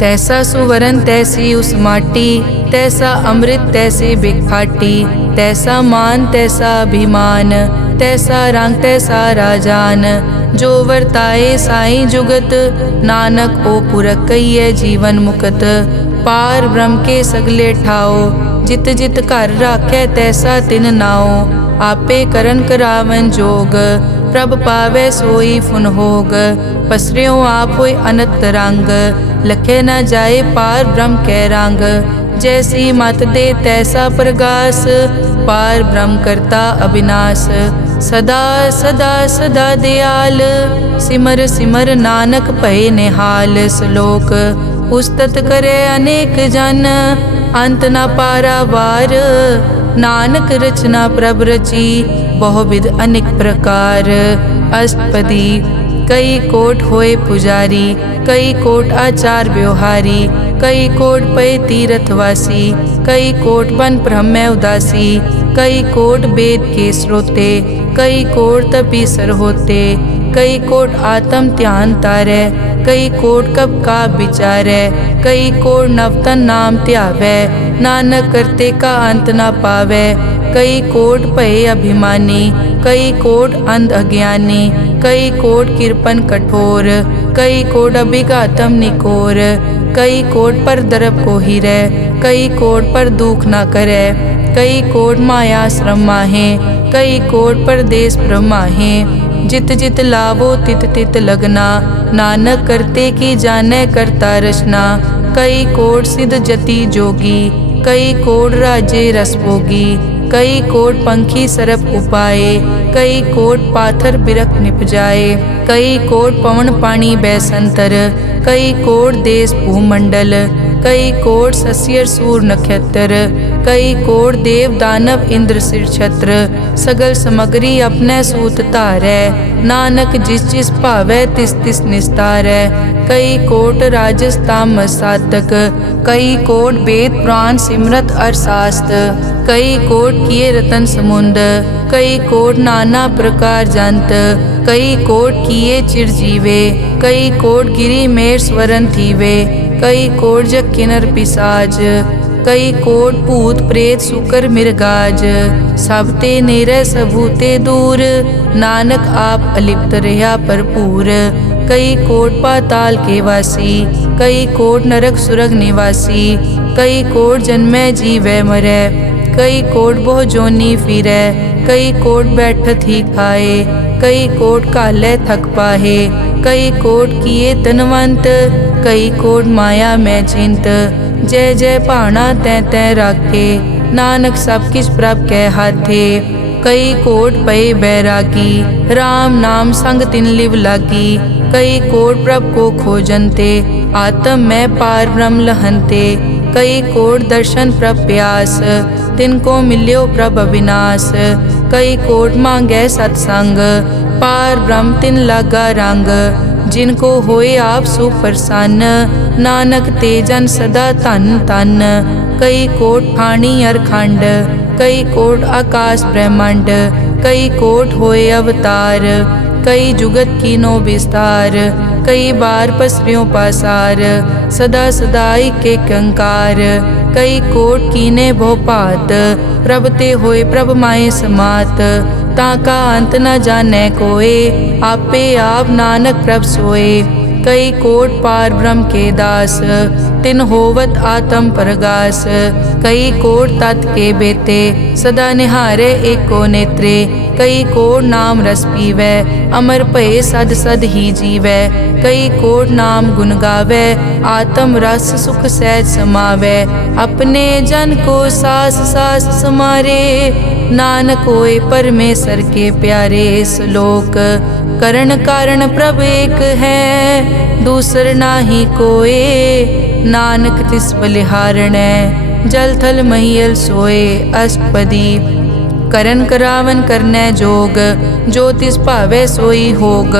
तैसा सुवरन तैसी उस माटी, तैसा अमृत तैसे बिखाटी। तैसा मान तैसा अभिमान, तैसा रंग तैसा राजान। जो वर्ताए साईं जुगत, नानक ओ पुरख कहिए जीवन मुकत। पार ब्रह्म के सगले ठाओ, जित जित घर राखै तैसा तिन नाओ। आपे करन करावन जोग, प्रभ पावै सोई फुन होग। पसरियो आप होय अनंत रंग, लखे न जाए पार ब्रह्म कै रंग। जैसी मत दे तैसा प्रगास, पार ब्रह्म करता अविनाश। सदा सदा सदा दयाल, सिमर सिमर नानक भय निहाल। श्लोक उस्तत करे अनेक जन, अंत न पारावार। नानक रचना प्रभ रची, बहुविध अनेक प्रकार। अष्टपदी कई कोट होए पुजारी, कई कोट आचार व्यवहारी। कई कोट पय तीर्थवासी, कई कोट बन ब्रह्म उदासी। कई कोट वेद के श्रोते, कई कोट तपीसर होते। कई कोट आत्म ध्यान तारै, कई कोट कब का विचारै। कई कोट नवतन नाम ध्यावै, नानक करते का अंत न पावै। कई कोट भय अभिमानी, कई कोट अंध अज्ञानी। कई कोट कृपन कठोर, कई कोट अभिघातम निकोर। कई कोट पर दरब को हिरै, कई कोट पर दुख न करै। कई कोट माया श्रम माहे, कई कोट परदेश ब्रह्माहे। जित जित लावो तित तित लगना, नानक करते की जानै करता रचना। कई कोट सिद्ध जति जोगी, कई कोट राजे रस भोगी। कई कोट पंखी सरप उपाए, कई कोट पाथर बिरख निपजाए। कई कोट पवन पानी बैसंतर, कई कोट देश भूमंडल। कई कोट सस्यर सूर नक्षत्र, कई कोट देव दानव इंद्र सिर छत्र। सगल समग्री अपने सूत धारै, नानक जिस जिस भावै तिस तिस निस्तारै। कई कोट राजस तामस सातक, कई कोट वेद पुराण सिमरत अरशास्त्र। कई कोट किए रतन समुंद, कई कोट नाना प्रकार जंत। कई कोट किए चिरजीवे, कई कोट गिरी मेर स्वरन थीवे। कई कोट जग किन्नर पिसाज, कई कोट भूत प्रेत सुकर मिर्गाज। सब ते नेरै सबूते दूर, नानक आप अलिप्त रहा भरपूर। कई कोट पाताल के वासी, कई कोट नरक सुरग निवासी। कई कोट जन्मै जीवै मरै, कई कोट बहु जोनी फिरै, कई कोट बैठत ही खाए, कई कोट काले थक पाहे, कई कोट किए तनवंत, कई कोट माया में चिंत। जय जय भाना तै तै राखे, नानक सब किछ प्रभ कै हाथे। कई कोट पए बैरागी, राम नाम संग तिन लिव लागी। कई कोट प्रभ को खोजनते, आत्म में पार ब्रह्म लहनते। कई कोट दर्शन प्रभ प्यास, तिनको मिल्यो प्रभ अविनाश। कई कोट मांगै सतसंग, पार ब्रह्म तिन लागा रंग। जिनको होए आप सुप्रसन्न, नानक ते जन सदा धन धन। कई कोट ठाणी अरखंड, कई कोट आकाश ब्रह्मांड। कई कोट होए अवतार, कई जुगत कीनो विस्तार। कई बार पसरियों पासार, सदा सदाई के कंकार। कई कोट कीने भोपात, प्रभ ते होए प्रभ माए समात। ताका अंत न जाने कोए, आपे आप नानक प्रभ सोए। कई कोट पार ब्रह्म के दास, तिन होवत आत्म परगास। कई कोट तत् के बेते, सदा निहारे एको नेत्रे। कई कोट नाम रस पीवै, अमर भये सद सद ही जीवै। कई कोट नाम गुण गावै, आत्म रस सुख सहज समावै। अपने जन को सास सास समारे, नानक होए परमेश्वर के प्यारे। श्लोक करण कारण प्रभ एक है, दूसर नाही कोए। नानक तिस बलिहारणै, जल थल महियल सोए। अष्टपदी करन करावन करनै जोग, जो तिस भावै सोई होग।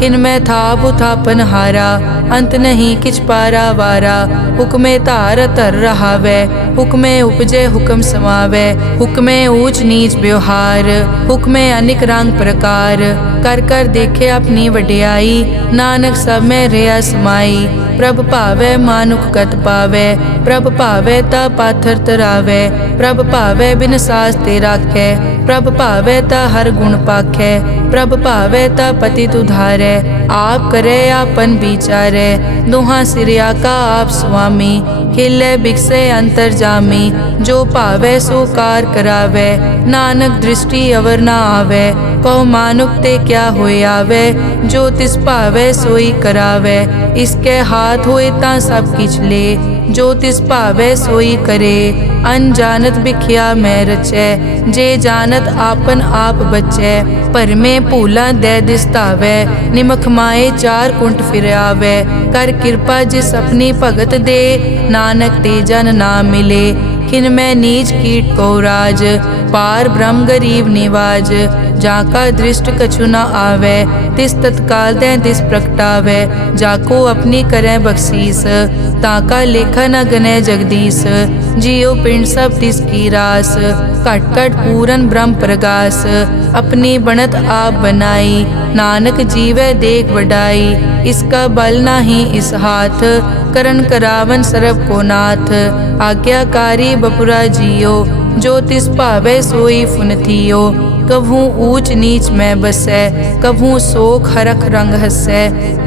किन में थाप उथापन हारा, अंत नहीं किछ पारा वारा। हुक्मे धार धर रहावै, हुक्मे उपजे हुक्म समावै। हुक्मे ऊंच नीच व्यवहार, हुक्मे अनिक रंग प्रकार। कर कर देखे अपनी वड्याई, नानक सब में रहा समाई। प्रभ भावै मानुख गत पावै, प्रभ भावै ता पाथर तरावै। प्रभ भावै बिन सास ते राखै, प्रभ भावै ता हर गुण पाखै। प्रभ भावै ता पतित उधारै, आप करे आपन विचारै। दुहा सिरिया का आप स्वामी, खिलै बिकसै अंतर जामी। जो भावै सो कार करावै, नानक दृष्टि अवर न आवै। कहो मानुक ते क्या होए आवै, जो तिस भावै सोई करावै। इसके हाथ होए ता सब किछ ले, जो तिस भावै सोई करे। अनजानत बिख्या मैं रचै, जे जानत आपन आप बचै। भरमे भूला दै दिसतावै, निमख माए चार कुंट फिर आवै। कर कृपा जिस अपनी भगत दे, नानक ते जन नाम मिले। खिन मैं नीच कीट को राज, पार ब्रह्म गरीब निवाज। जाका दृष्ट कछु न आवै, तिस तत्काल दै दिस प्रगटावै। जाको अपनी करै बख्शीस, ताका लेखा न गनै जगदीश। जियो पिंड सब तिसकी रास, घट घट पूरन ब्रह्म प्रगास। अपनी बनत आप बनाई, नानक जीवै देख वडाई। इसका बल नाही इस हाथ, करन करावन सरब को नाथ। आज्ञाकारी बपुरा जियो, जो तिस भावै सोई फुन थियो। कभू ऊंच नीच में बसै, कभू शोक हरख रंग हसै।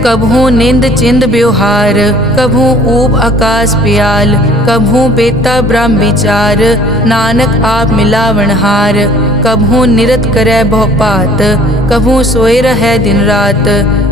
कभू निंद चिंद व्यवहार, कभू ऊब आकाश प्याल। कभू बेता ब्रह्म विचार, नानक आप मिलावनहार। कभू निरत करै बहुपात, कभू सोए रहै दिन रात।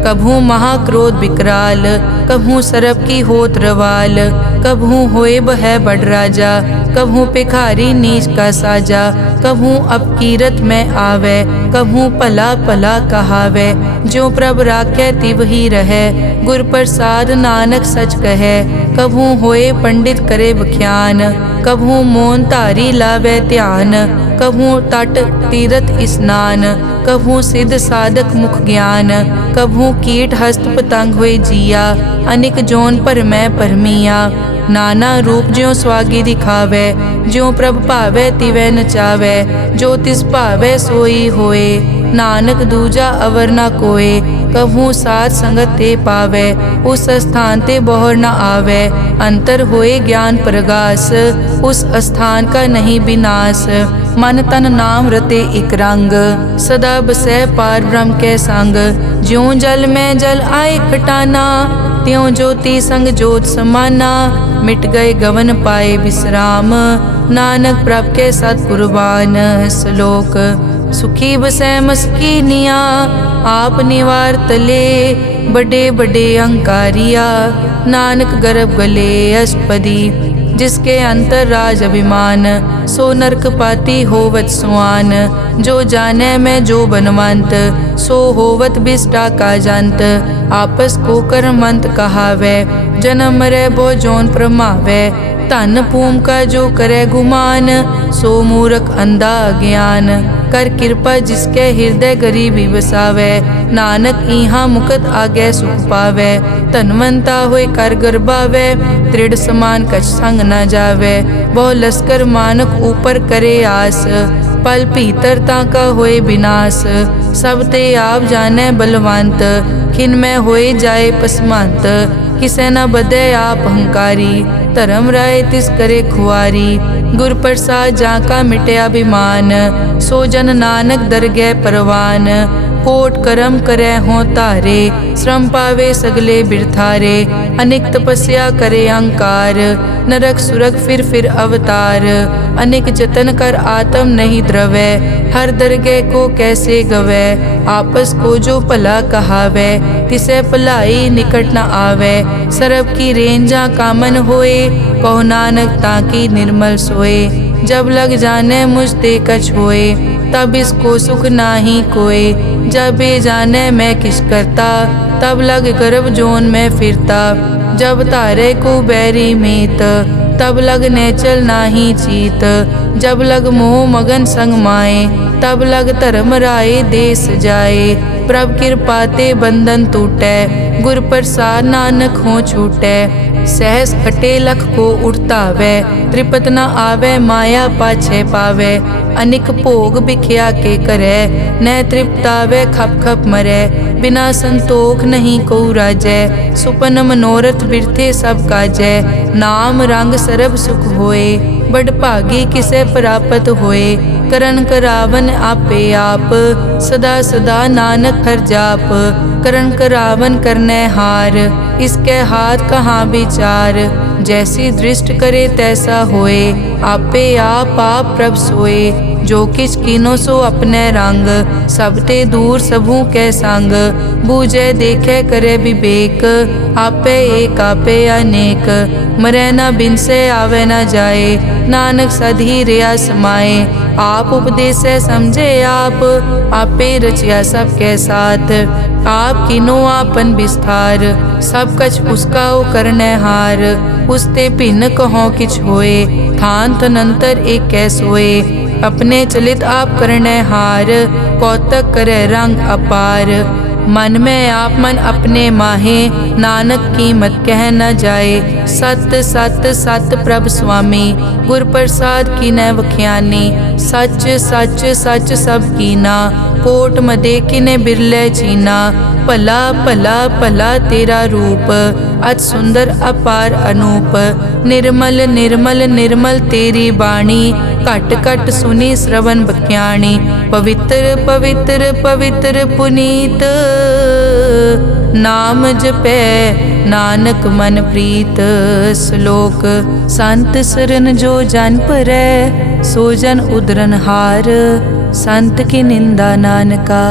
कभू महाक्रोध विकराल, कभू सरब की होत रवाल। कभू होए बह बड़ राजा, कभू भिखारी नीच का साजा। कभू अपकीरत में आवे, कभू भला भला कहावे। ज्यों प्रभ राखै तिव ही रहै, गुर प्रसाद नानक सच कहै। कभू होए पंडित करे बख्यान, कभू मौन धारी लावे ध्यान। कभू तट तीरथ स्नान, कभू सिद्ध साधक मुख ज्ञान। कभू कीट हस्त पतंग होए जिया, अनिक जोन पर मैं परमिया। नाना रूप ज्यों स्वागी दिखावे, ज्यों प्रभ भावै तिवै नचावै। जो तिस भावै सोई होए, नानक दूजा अवर न कोए। कभू साथ संगत ते पावै, उस स्थान ते बोहर न आवे। अंतर होए ज्ञान प्रगास, उस स्थान का नहीं विनाश। मन तन नाम रते इक रंग, सदा बसै पार ब्रह्म के संग। ज्यों जल में जल आए खटाना, त्यों ज्योति संग जोत समाना। मिट गए गवन पाए विश्राम, नानक प्रभ के सत कुर्बान। श्लोक सुखी बसै मस्कीनिया आप निवार तले, बड़े बड़े अहंकारिया नानक गर्भ गले अष्टपदी। जिसके अंतर राज अभिमान, सो नरक पाती होवत सुआन। जो जाने में जो बनवंत, सो होवत बिष्टा का जंत। आपस को कर्मंत कहावे, जन्म मरे बो जोन प्रमावे। धन भूम का जो करे गुमान, सो मूर्ख अंधा ज्ञान। कर कृपा जिसके हृदय गरीबी बसावे, नानक इहाँ मुकत आगे सुख पावे। धनवंता होए कर गर्भावे, दृढ़ समान कछ संग न जावे। बहु लश्कर मानक ऊपर करे आस, पल भीतर ताका होए विनाश। सब ते आप जाने बलवंत, खिन में होए जाए पसमंत। किसे न बदे आप अहंकारी, धर्म राय तिस करे खुआरी। गुर प्रसाद जाका मिटे अभिमान, सो जन नानक दरगह परवान। कोट करम करे हों तारे, श्रम पावे सगले बिरथारे। अनेक तपस्या करे अहंकार, नरक सुरग फिर अवतार। अनेक जतन कर आत्म नहीं द्रवे, हर दरगह को कैसे गवे। आपस को जो भला कहावे, तिसे भलाई निकट न आवे। सरब की रेंजा कामन होए, कहो नानक ताकी निर्मल सोए। जब लग जाने मुझ ते कछ होए, तब इसको सुख नाही कोय। जब ये जाने मैं किस करता, तब लग गर्भ जोन में फिरता। जब तारे को बैरी मीत, तब लग नेचल नाही चीत। जब लग मोह मगन संग माए, तब लग धर्म राय देश जाए। प्रभ कृपा ते बंधन टूटे, गुर प्रसाद नानक हो छूटे। सहस खटे लख को उठतावे, त्रिपत न आवे माया पाछे पावे। अनिक भोग बिख्या के करे, न तृप्तावे खप खप मरे। बिना संतोख नहीं को राजै, सुपन मनोरथ बिरथे सब काजै। नाम रंग सरब सुख होए, बड़ भागी किसे प्राप्त होए। करन करावन आपे आप, सदा सदा नानक हर जाप। करन करावन करने हार, इसके हाथ कहाँ विचार। जैसी दृष्ट करे तैसा होए, आपे आप प्रभ सोए। जो किछ कीनो सो अपने रंग, सब ते दूर सबू के संग। बूझे देखे करे विवेक, आपे एक आपे अनेक। मरे न बिन से आवे न जाए, नानक सधी रिया समाए। आप उपदेश समझे आप, आपे रचिया सबके साथ। आप किनो आपन विस्तार, सब कछ उसका ओ करने हार। उसते भिन्न कहो किछ होए, थान तनंतर एक कै सोए। अपने चलित आप करने हार, कौतक करे रंग अपार। मन में आप मन अपने माहे, नानक कीमत कह न जाए। सत सत सत प्रभ स्वामी, गुर प्रसाद की न वख्यानी। सच सच सच सब कीना, कोट मदे किने बिरले चीना। भला भला भला तेरा रूप, अति सुंदर अपार अनूप। निर्मल निर्मल निर्मल तेरी बाणी, घट घट सुनी श्रवण बख्याणी। पवित्र पवित्र पवित्र पुनीत, नाम जपै नानक मन प्रीत। श्लोक संत सरन जो जन परै, सो जन उदरन हार। संत की निंदा नानका,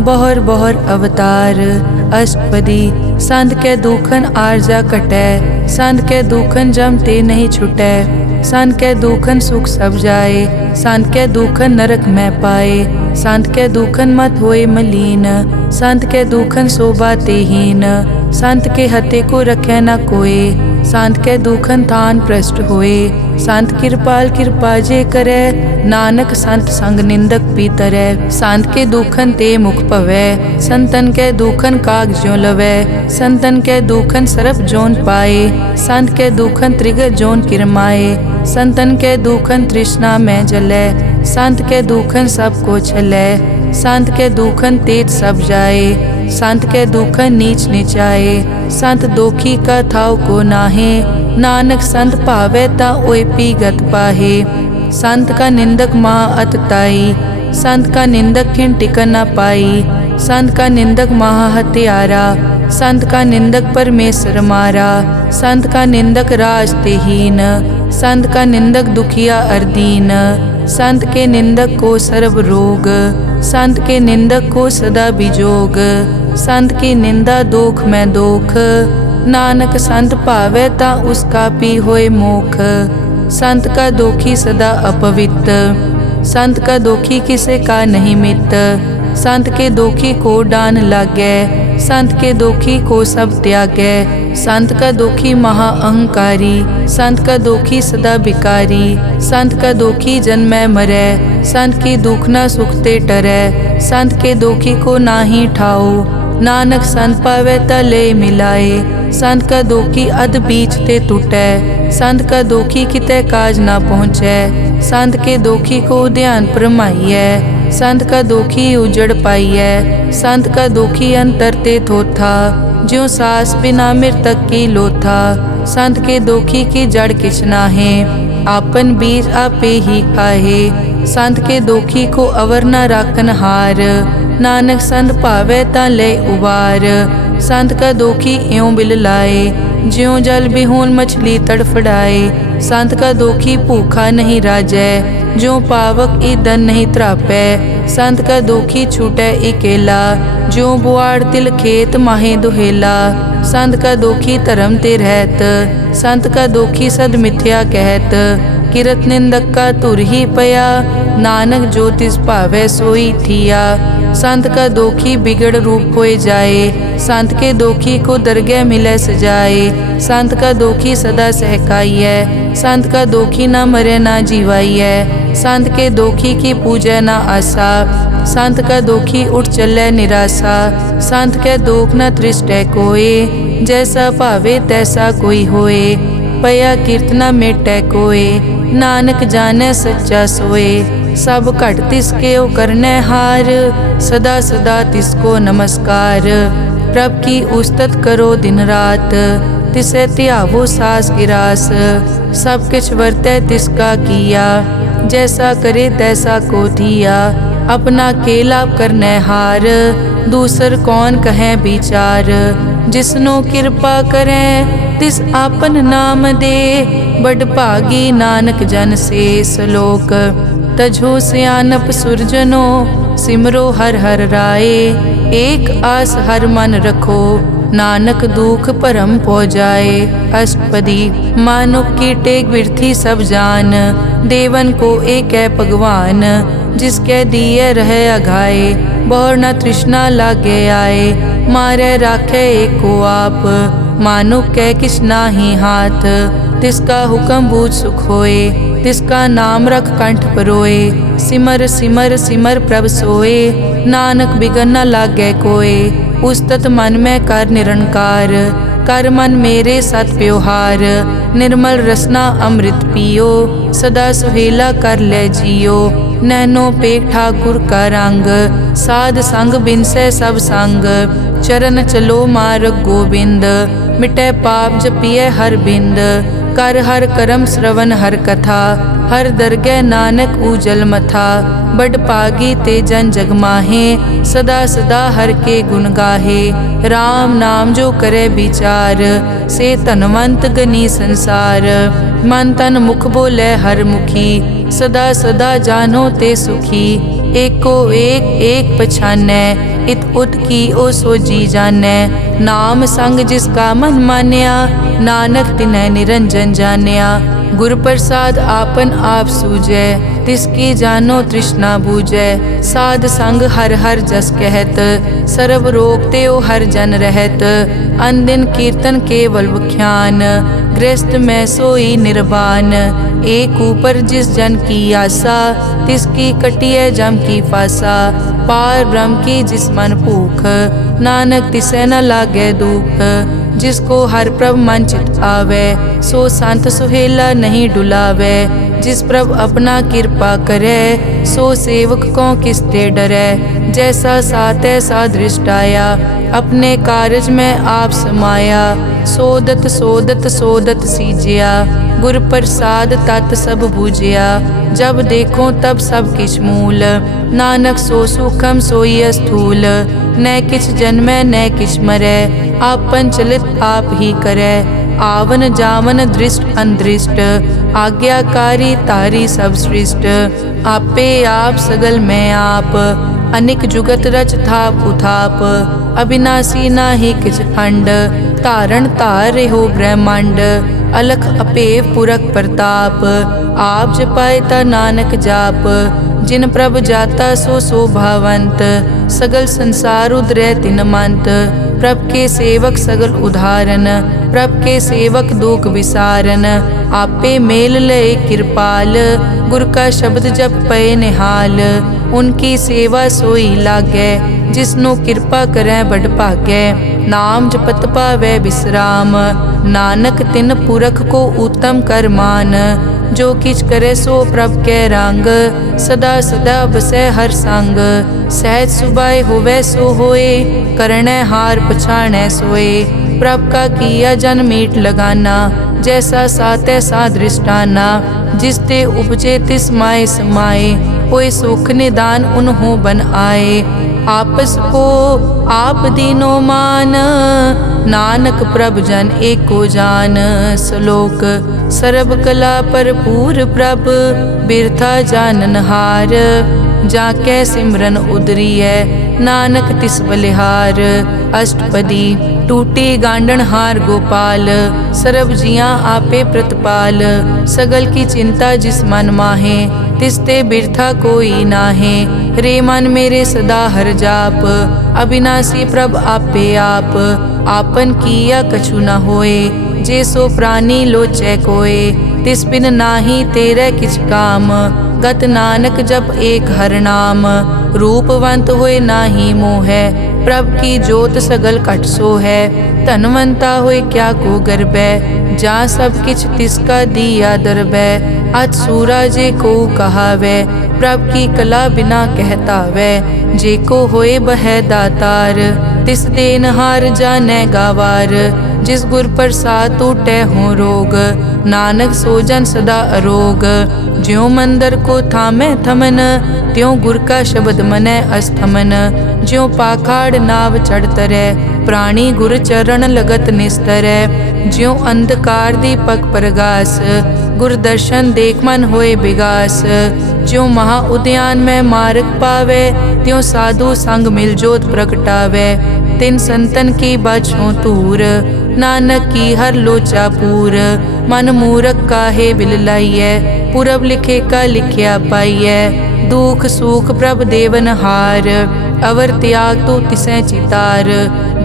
बहर बहर अवतार। अष्टपदी संत के दुखन आरजा कटै, संत के दुखन जम ते नहीं छुटै। संत के दुखन सुख सब जाए, संत के दुखन नरक में पाए। संत के दुखन मत होए मलीन, संत के दुखन शोभा तेहीन। संत के हते को रखे न कोय, संत के दुखन थान प्रष्ट होए। संत कृपाल कृपा जे करे, नानक संत संग निंदक भी तरै। संत के दुखन ते मुख पवै, संतन के दुखन काग ज्यों लवै। संतन के दुखन सरप जोन पाए, संत के दुखन त्रिगर जोन किरमाए। संतन के दुखन तृष्णा में जलै, संत के दुखन सब को छलै। संत के दुखन तेज सब जाए, संत के दुखन नीच नीचाए। संत दोखी का थाव को नाहे, नानक संत भावे ता ओए पीगत पाहे। संत का निंदक महा अतताई, संत का निंदक खिन टिकन न पाई। संत का निंदक महा हत्यारा, संत का निंदक परमेश्वर मारा। संत का निंदक राज तेहीन, संत का निंदक दुखिया अरदीन, संत के निंदक को सर्व रोग, संत के निंदक को सदा बिजोग, संत की निंदा दोख में दोख, नानक संत भावे ता उसका पी होए मोख। संत का दोखी सदा अपवित्र, संत का दोखी किसे का नहीं मित, संत के दोखी को डान लागे, संत के दोखी को सब त्यागे, संत का दोखी महा अहंकारी, संत का दोखी सदा बिकारी, संत का दोखी जन्मै मरै, संत की दुख न सुखते टरै, संत के दोखी को नाही ठाओ, नानक संत पावे तले मिलाए, संत का दोखी अध बीच ते टूटै, संत का दोखी किते काज ना पहुँचै, संत के दोखी को ध्यान परमाइयै, संत का दोखी उजड़ पाइयै, संत का दोखी अंतर ते थोथा, ज्यों सास बिना मृतक की लोथा, संत के दोखी की जड़ किछ नाहे, आपन बीज आपे ही खाहे, संत के दोखी को अवर न राखन हार, नानक संत भावे ता ले उबार, संत का दोखी इयों बिल लाए, ज्यों जल बिहून मछली तड़फड़ाए, संत का दोखी भूखा नहीं राजै, ज्यों पावक ईदन नहीं त्रापै, संत का दोखी छूटै इकेला, ज्यों बुआड़ तिल खेत माहे दुहेला, संत का दोखी धर्म ते रहत, संत का दोखी सद मिथ्या कहत, किरत निंदक का तुर ही पया, नानक जो तिस भावै सोई थिया, संत का दोखी बिगड़ रूप होए जाए, संत के दोखी को दरगह मिले सजाए, संत का दोखी सदा सहकाइयै, संत का दोखी ना मरे ना जीवाइयै, संत के दोखी की पूजै ना आसा, संत का दोखी उठ चलै निराशा, संत के दोख न तृष्टै कोय, जैसा भावे तैसा कोई होए, पया कीर्तना मेटै कोय, नानक जाने सच्चा सोए, सब घट तिसके ओ करनै हार, सदा सदा तिसको नमस्कार, प्रभ की उस्तत करो दिन रात, तिसे ध्यावो सास गिरास, सब किछ वरतै तिसका किया, जैसा करे तैसा को दिया, अपना केला करनै हार, दूसर कौन कहे विचार, जिसनो कृपा करै तिस आपन नाम दे, बड़ भागी नानक जन से सलोक, तजो सियानप सुरजनो, सिमरो हर हर राय, एक आस हर मन रखो, नानक दुख परम पो जाए। अष्टपदी। मानुक की टेक बिरथी सब जान, देवन को एक है भगवान, जिसके दिए रहे अघाए, बहुर न तृष्णा लागे आए, मारे राखे एको आप, मानुक के किछ नाहि हाथ, तिसका हुक्म बूझ सुख होए, तिसका नाम रख कंठ परोए, सिमर सिमर सिमर प्रभ सोए, नानक बिगन न लागे कोय, उस्तत मन में कर निरंकार, कर मन मेरे सत प्योहार, निर्मल रसना अमृत पियो, सदा सुहेला कर ले जियो, नैनो पेख ठाकुर का रंग, साध संग बिनसे सब संग, चरण चलो मार्ग गोविंद, मिटे पाप जपिए हर बिंद, कर हर करम श्रवण हर कथा, हर दरगह नानक उजल मथा, बड़ पागी ते जन जग माहे, सदा सदा हर के गुण गाहे, राम नाम जो करे विचार, से धनवंत गनी संसार, मन तन मुख बोले हर मुखी, सदा सदा जानो ते सुखी, एको एक एक पछानै, इत उत की ओ सोजी जानै, नाम संग जिसका मन मान्या, नानक तिनै निरंजन जान्या, गुर प्रसाद आपन आप सूझै, तिसकी जानो तृष्णा बूझै, साध संग हर हर जस कहत, सर्व रोग त्यो हर जन रहत, अनदिन कीर्तन केवल बख्यान, गृहस्थ में सोई निर्वाण, एक ऊपर जिस जन की आशा, तिसकी कटिए जम की फासा, पार ब्रह्म की जिस मन भूख, नानक तिसे न लागे दुख, जिसको हर प्रभ मन चित आवे, सो संत सुहेला नहीं डुलावे, जिस प्रभ अपना कृपा करे, सो सेवक को किसते डरे, जैसा सात ऐसा दृष्ट आया, अपने कारज में आप समाया, सोदत सोदत सोदत सीजिया, गुर प्रसाद तत् सब बूझिया, जब देखो तब सब किछ मूल, नानक सो सुखम सोई स्थूल, न किछ जन्मै न किछ मरै, आपन चलित आप ही करै, आवन जावन दृष्ट अनदृष्ट, आज्ञाकारी तारी सब सृष्ट, आपे आप सगल मैं आप, अनिक जुगत रच थाप उथाप, अविनाशी नाहि किछ खंड, धारण धार हो ब्रह्मांड, अलख अपेव पुरख प्रताप, आप जपाए ता नानक जाप, जिन प्रभ जाता सो शोभावंत, सगल संसार उदरै तिन मंत, प्रभ के सेवक सगल उदाहरण, प्रभ के सेवक दुख विसारन, आपे मेल लय कृपाल, गुर का शब्द जप पए निहाल, उनकी सेवा सोई लागै, जिसनो कृपा करै बड़ भागै, नाम जपत पावै विश्राम, नानक तिन पुरख को उत्तम कर मान, जो किछ करे सो प्रभ कै रंग, सदा सदा बसै हर संग, सहज सुभाए होवै सो होए, करणै हार पछाणै सोए, प्रभ का किया जन मीठ लगाना, जैसा सातै सा दृष्टाना, जिस ते उपजे तिस माए समाए, होए सुख निदान उन्हों बन आए, आपस को आप दीनो मान, नानक प्रभ जन एको जान, श्लोक सर्ब कला भरपूर प्रभ, बिरथा जानन हार, जाकै सिमरन उदरियै, नानक तिस बलिहार, अष्टपदी टूटी गांडन हार गोपाल, सर्ब जियां आपे प्रतिपाल, सगल की चिंता जिस मन माहे, तिसते बिरथा कोई नाहे, रे मन मेरे सदा हर जाप, अविनाशी प्रभ आपे आप, आपन किया कछु न होए, जे सो प्राणी लोचै कोय, तिस बिन नाही तेरे किछ काम, गत नानक जप एक हर नाम, रूपवंत होए नाही मोहै, प्रभ की जोत सगल कट सो है, धनवंता होए क्या को गर्बै, जा सब किछ तिसका दिया दरबै, अत सूरा जे को कहावै, प्रभ की कला बिना कहतावै, जे को होए बह दातार, तिस देनहार जानै गावार, जिस गुर प्रसाद टूटै हो रोग, नानक सो जन सदा अरोग, ज्यों मंदिर को थामै थमन, त्यों गुर का शब्द मनै अस्थमन, ज्यों पाखाड़ नाव चढ़ तरै, प्राणी गुर चरण लगत निस्तरै, ज्यों अंधकार दीपक प्रगास, गुर दर्शन देख मन होए विगास, ज्यों महा उद्यान में मार्ग पावे, त्यों साधु संग मिल जोत प्रगटावे, तिन संतन की बाछों तूर, नानक की हर लोचा पूर, मन मूरख काहे बिल लाइयै, पुरब लिखे का लिखिया पाइयै, दुख सुख प्रभ देवन हार, अवर त्याग तो तिसै चितार,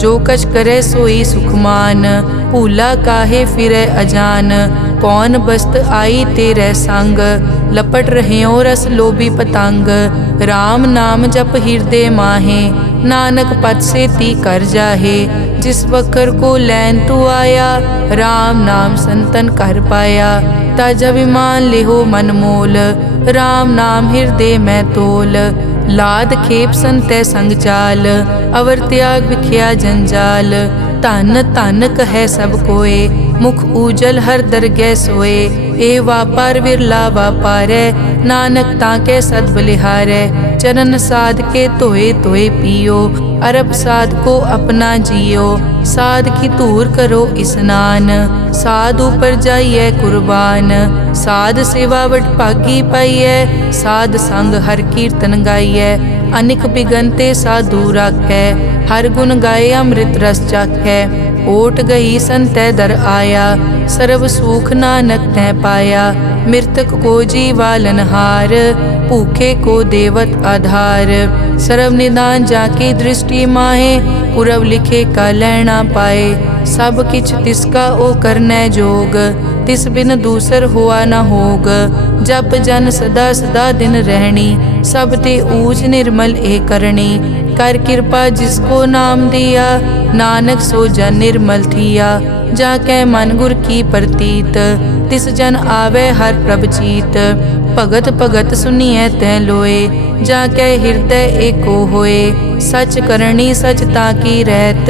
जो कछ करे सोई सुखमान, भूला काहे फिरै अजान, कौन बस्त आई तेरे संग, लपट रहियो रस लोभी पतंग, राम नाम जप हृदय माहे, नानक पद से ती कर जाहे, जिस वकर को लैन तू आया, राम नाम संतन कर पाया, ताज अभिमान लेहो मन मोल, राम नाम हृदय में तोल, लाद खेप संतै संग चाल, अवर त्याग बिखिया जंजाल, धन धन कहे सब कोय, मुख उजल हर दरगह सोए, ए वापार विरला वापारै, नानक ताके सद बलिहारै, चरण साध के धोए धोए पियो, अरब साध को अपना जियो, साध की धूर करो स्नान, साध ऊपर जाइए कुर्बान, साध सेवा वट भागी पाइयै, साध संग हर कीर्तन गाइयै, अनिक बिगनते साधु राखै, हर गुण गाए अमृत रस चाखै, ओट गई संतै दर आया, सर्व सुख नानक तै पाया, मृतक को जीवालन हार, भूखे को देवत आधार, सर्व निदान जाकी दृष्टि माहे, पुरब लिखे का लैना पाए, सब किछ तिसका ओ करनै जोग, तिस बिन दूसर हुआ न होग, जप जन सदा सदा दिन रहनी, सब ते ऊच निर्मल ए करनी, कर कृपा जिसको नाम दिया, नानक सो जन निर्मल थिया, जाकै मन गुर की प्रतीत, तिस जन आवे हर प्रभ चीत, भगत भगत सुनिए तै लोए, जाकै हृदय एको होए, सच करनी सच ताकी रहत,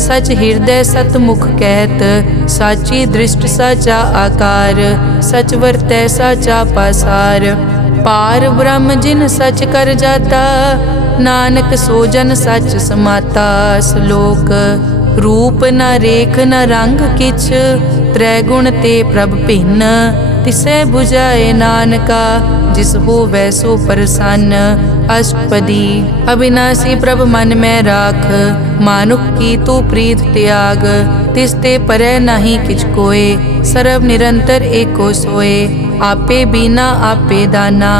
सच हृदय सतमुख कहत, साची दृष्ट साचा आकार, सच वर्तै साचा पासार, पार ब्रह्म जिन सच कर जाता, नानक सो जन सच समाता, श्लोक रूप न रेख न रंग किछ, त्रै गुण ते प्रभ भिन्न, तिसै बुझाए नानका, जिस होवै सो प्रसन्न। अष्टपदी। अविनाशी प्रभ मन में राख, मानुख की तू प्रीत त्याग। तिसते परै नहीं किछ कोय, सर्व निरंतर एको सोए। आपे बीना आपे दाना,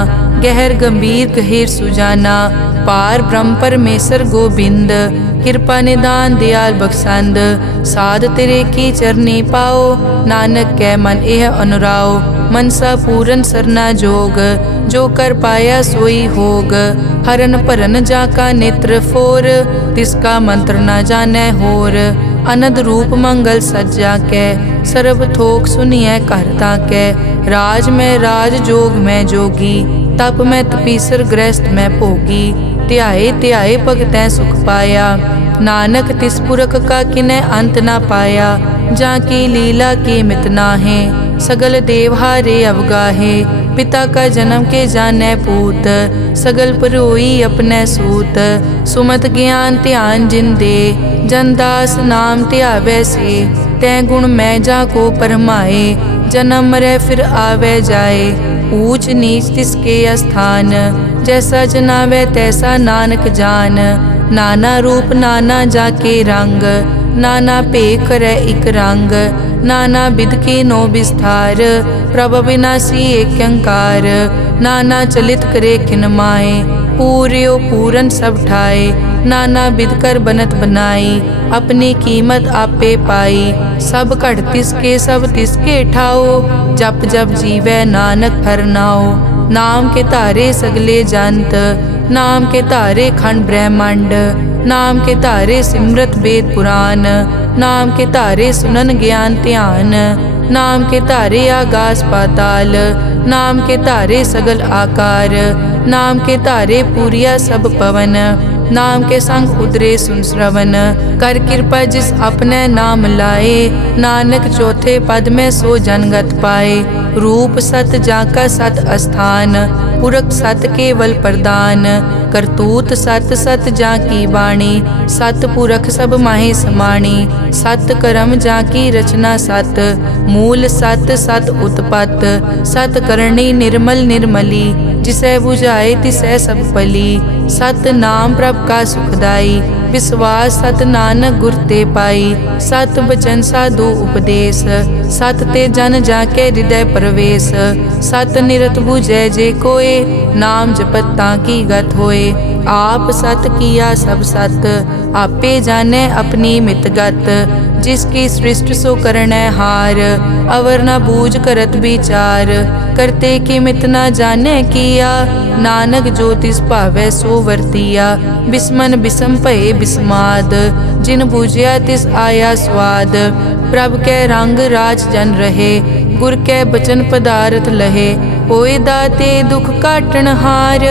गहर गंभीर गहीर सुजाना। पार ब्रह्म परमेश्वर गोबिंद, कृपा निदान दयाल बख्शंद। साध तेरे की चरनी पाओ, नानक कै मन एह अनुराओ। मनसा पूरन सरना जोग, जो कर पाया सोई होग। हरन भरन जाका नेत्र फोर, तिसका मंत्र न जानै होर। अनद रूप मंगल सज्जा कै, सर्व थोक सुनिए करता कै। राज में राज जोग में जोगी, तप में तपीसर गृहस्थ में भोगी। ध्याए ध्याए भगतैं सुख पाया, नानक तिस पुरख का किनै अंत ना पाया। जाकी लीला की मित नाहे, सगल देवहारे अवगाहे। पिता का जन्म के जानै पूत, सगल परोई अपने सूत। सुमत ज्ञान ध्यान जिन दे, जनदास नाम ध्यावै से। तै गुण मैं जाको परमाए, जन्म मरै फिर आवे जाए। ऊंच नीच तिसके स्थान, जैसा जनावै तैसा नानक जान। नाना रूप नाना जाके रंग, नाना पे करे इक रंग। नाना बिध के नो विस्तार, प्रभ विनाशी एक अंकार। नाना चलित करे किन माए, पूर्यो पूरन सब ठाए। नाना बिध कर बनत बनाई, अपनी कीमत आपे पाई। सब घट तिसके सब तिसके ठाओ, जप जप जीवै नानक हर नाओ। नाम के तारे सगले जंत, नाम के तारे खंड ब्रह्मांड। नाम के तारे सिमरत वेद पुराण, नाम के तारे सुनन ज्ञान ध्यान। नाम के तारे आकाश पाताल, नाम के तारे सगल आकार। नाम के तारे पूरिया सब पवन, नाम के संग उतरे सुन श्रवण। कर कृपा जिस अपने नाम लाए, नानक चौथे पद में सो जनगत पाए। रूप सत जाका सत अस्थान, पुरख सत केवल प्रदान। करतूत सत सत जाकी वाणी, सत पुरख सब माहे समाणी। सत कर्म जाकी रचना सत, मूल सत सत उत्पत। सत करणी निर्मल निर्मली, जिसै बुझाए तिसै सब पली। सत नाम प्रभ का सुखदाई, विश्वास सत नानक गुर ते पाई। सत बचन साधु उपदेश, सत ते जन जाके हृदय प्रवेश। सत निरत बुझै जे कोय, नाम जपत ताकी गत होए। आप सत किया सब सत, आपे जाने अपनी मितगत। जिसकी सृष्टि सो करनै हार, अवर न बूझ करत विचार। करते की मित न जाने किया, नानक जो तिस भावै सो वर्तिया। बिस्मन बिसम भये बिस्माद, जिन बूझिया तिस आया स्वाद। प्रभ कै रंग राज जन रहे, गुर कै बचन पदारथ लहे। होए दाते दुख काटन हार,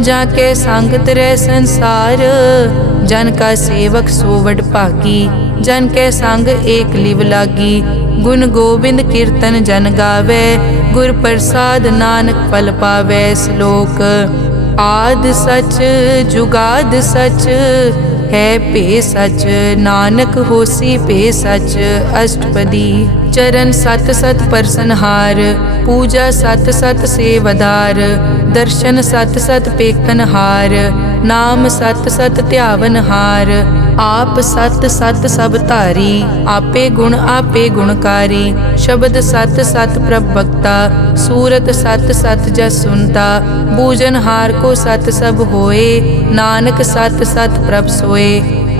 जाके संग तरै संसार। जन का सेवक सो वड भागी, जन कै संग एक लिव लागी। गुण गोबिंद कीर्तन जन गावे, गुर प्रसाद नानक फल पावै। श्लोक। आद सच जुगाद सच, है पे सच नानक होसी पे सच। अष्टपदी। चरण सत सत परसनहार, पूजा सत सत सेवदार। दर्शन सत सत पेखनहार, नाम सत सत ध्यावनहार। आप सत सत सब धारी, आपे गुणकारी। शब्द सत सत प्रभ भक्ता, सूरत सत सत जस सुनता। बूझनहार को सत सब होए, नानक सत सत प्रभ सोए।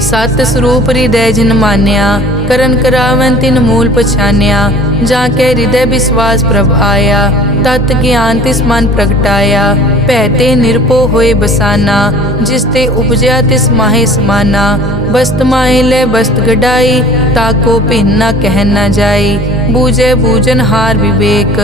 सत स्वरूप हृदय जिन मान्या, करन करावन तिन मूल पछान्या। जाके हृदय विश्वास प्रभ आया, तत् ज्ञान तिस मन प्रगटाया। भैते निरपो होए बसाना, जिसते उपजया तिस माहे समाना। बस्त माहे ले बस्त गढ़ाई, ताको भिन्न न कह न जाई। बूझे बूझन हार विवेक,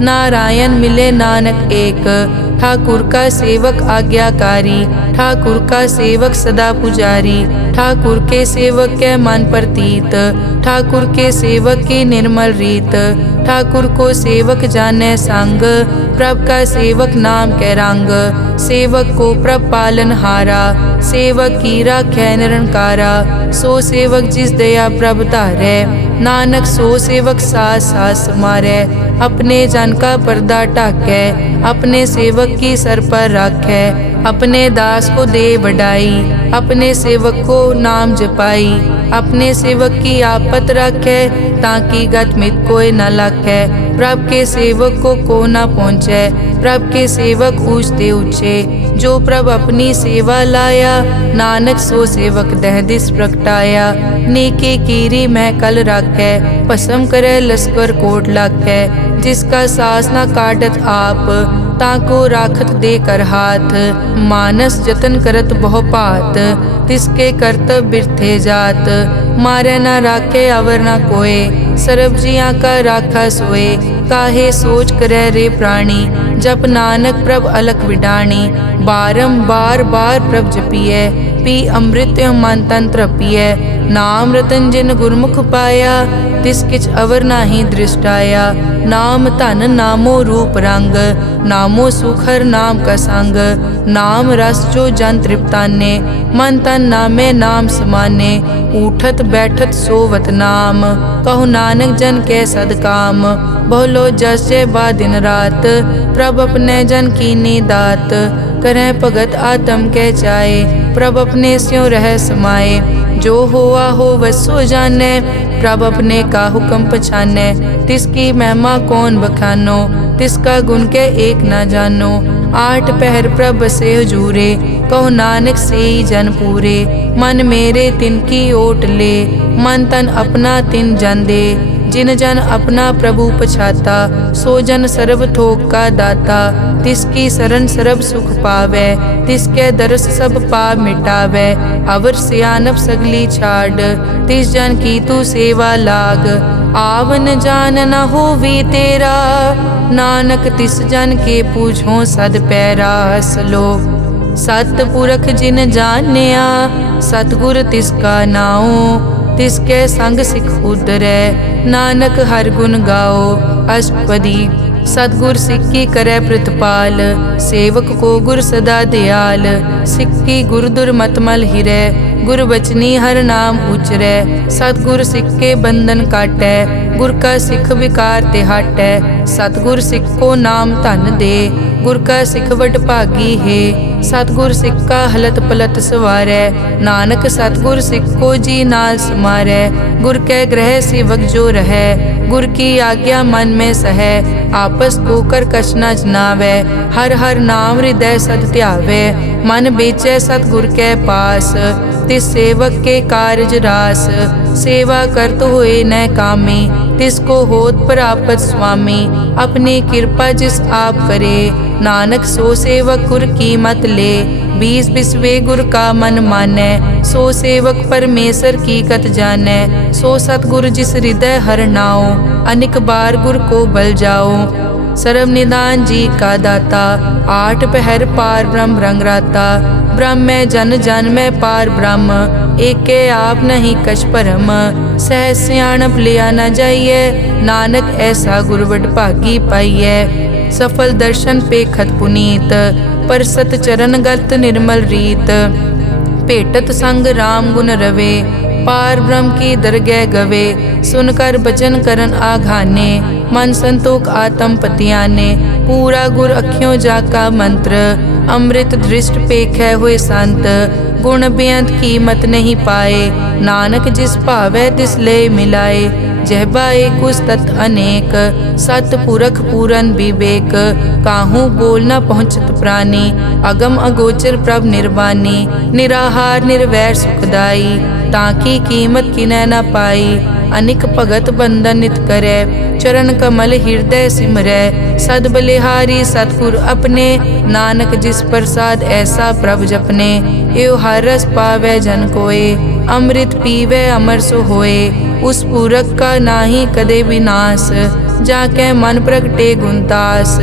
नारायण मिले नानक एक। ठाकुर का सेवक आज्ञाकारी, ठाकुर का सेवक सदा पुजारी। ठाकुर के सेवक के मन प्रतीत, ठाकुर के सेवक की निर्मल रीत। ठाकुर को सेवक जाने संग, प्रभ का सेवक नाम कै रंग। सेवक को प्रभ पालन हारा, सेवक की राखै निरंकारा। सो सेवक जिस दया प्रभ धारै, नानक सो सेवक सास सास समारै। अपने जन का पर्दा ढाकै, अपने सेवक की सर पर राखै। अपने दास को दे बढ़ाई, अपने सेवक को नाम जपाई। अपने सेवक की आपत राखै, ताकि गत मित कोई न लाखै। प्रभ के सेवक को न पहुँचै, प्रभ के सेवक ऊँचते ऊँचे। जो प्रभ अपनी सेवा लाया, नानक सो सेवक दह दिस प्रगटाया। नेके कीरी मैं कल राखै, भस्म करे लश्कर कोट लाखै। जिसका सास न काटत आप, ताको राखत दे कर हाथ। मानस जतन करत बहु भात, तिसके करतब बिरथे जात। मारे न राखे अवर न कोय, सर्ब जियां का राखा सोए। काहे सोच करे रे प्राणी, जप नानक प्रभ अलख विडाणी। बारंबार बार प्रभ जपिए, पी अमृत मन तन तृपिए। नाम रतन जिन गुरमुख पाया, तिस किछ अवर नाही दृष्टाया। नाम धन नामो रूप रंग, नामो सुखर नाम का संग। नाम रस जो जन तृप्ताने, मन तन नामे नाम समाने। उठत बैठत सोवत नाम, कहु नानक जन के सदकाम। बहुलो जस जय बा दिन रात, प्रभ अपने जन कीनी दात। करह भगत आत्म के चाहे, प्रभ अपने स्यों रह समाये। जो होआ हो वसो जाने, प्रभ अपने का हुक्म पछाने। तिसकी महिमा कौन बखानो, तिसका गुण के एक न जानो। आठ पहर प्रभ से हजूरे, कहो नानक से जन पूरे। मन मेरे तिनकी ओट ले, मन तन अपना तिन जन दे। जिन जन अपना प्रभु पछाता, सो जन सर्व थोक का दाता। तिसकी शरण सर्व सुख पावे, तिसके दरस सब पाप मिटावे। अवर सियानप सगली छाड़, तिस जन की तू सेवा लाग। आवन जान न होवी तेरा, नानक तिस जन के पूछो सद पैरा। सलोक सतपुरख जिन जानिया, सतगुर तिसका नाओ। तिसके संग सिख उदरै, नानक हर गुण गाओ। अष्टपदी सतगुर सिक्की करे प्रतिपाल, सेवक को गुर सदा दयाल। सिक्की गुर दुर्मतमल हिरै, गुर बचनी हर नाम उचरै। सतगुर सिक्के बंधन काटै, गुर का सिख विकार ते हटै। सतगुर सिख को नाम धन दे, गुर का सिख वड भागी है। सतगुर सिख का हलत पलत सवारै, नानक सतगुर सिख को जी नाल समारै। गुर के ग्रह सेवक जो रहै, गुर की आज्ञा मन में सहै। आपस को कर कछ न जनावै, हर हर नाम हृदय सद ध्यावै। मन बेचै सतगुर के पास, तिस सेवक के कारज रास। सेवा करत होए न कामी, तिसको होत प्रापत स्वामी। अपनी कृपा जिस आप करे, नानक सो सेवक गुर की मत ले। बीस बिसवे गुर का मन मानै, सो सेवक परमेश्वर की कत जानै। सो सतगुर जिस हृदय हर नाओ, अनिक बार गुर को बल जाओ। सर्व निदान जी का दाता, आठ पहर पार ब्रह्म रंग राता। ब्रह्म में जन जन में पार ब्रह्म, एके आप नहीं कछ परम। सह सियाणप लिया न जाइए, नानक ऐसा गुरवड भागी पाइए। सफल दर्शन पेखत पुनीत, परसत चरण गत निर्मल रीत। भेटत संग राम गुण रवे, पार ब्रह्म की दरगह गवे। सुनकर बचन करन आघाने, मन संतोख आत्म पतियाने। पूरा गुर अखियों जाका मंत्र, अमृत दृष्ट पेखै हुए संत। गुण बेअंत कीमत नहीं पाए, नानक जिस भावै तिस ले मिलाए। जहबा एकुस तत् अनेक, सतपुरख पूरन विवेक। काहू बोल न पहुँचत प्राणी, अगम अगोचर प्रभ निर्वाणी। निराहार निर्वैर सुखदाई, ताकि कीमत किनै न पाई। अनिक भगत बंदन नित करै, चरण कमल हृदय सिमरै। सद बलिहारी सतगुर अपने, नानक जिस प्रसाद ऐसा प्रभ जपने। एव हर रस पावै जन कोय, अमृत पीवै अमर सो होए। उस पूरक का नाही कदे विनाश, जाके मन प्रगटे गुणतास।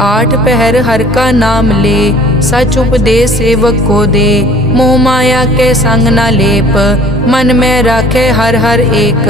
आठ पहर हर का नाम ले, सच उपदेश सेवक को दे। मोह माया के संग न लेप, मन में राखे हर हर एक।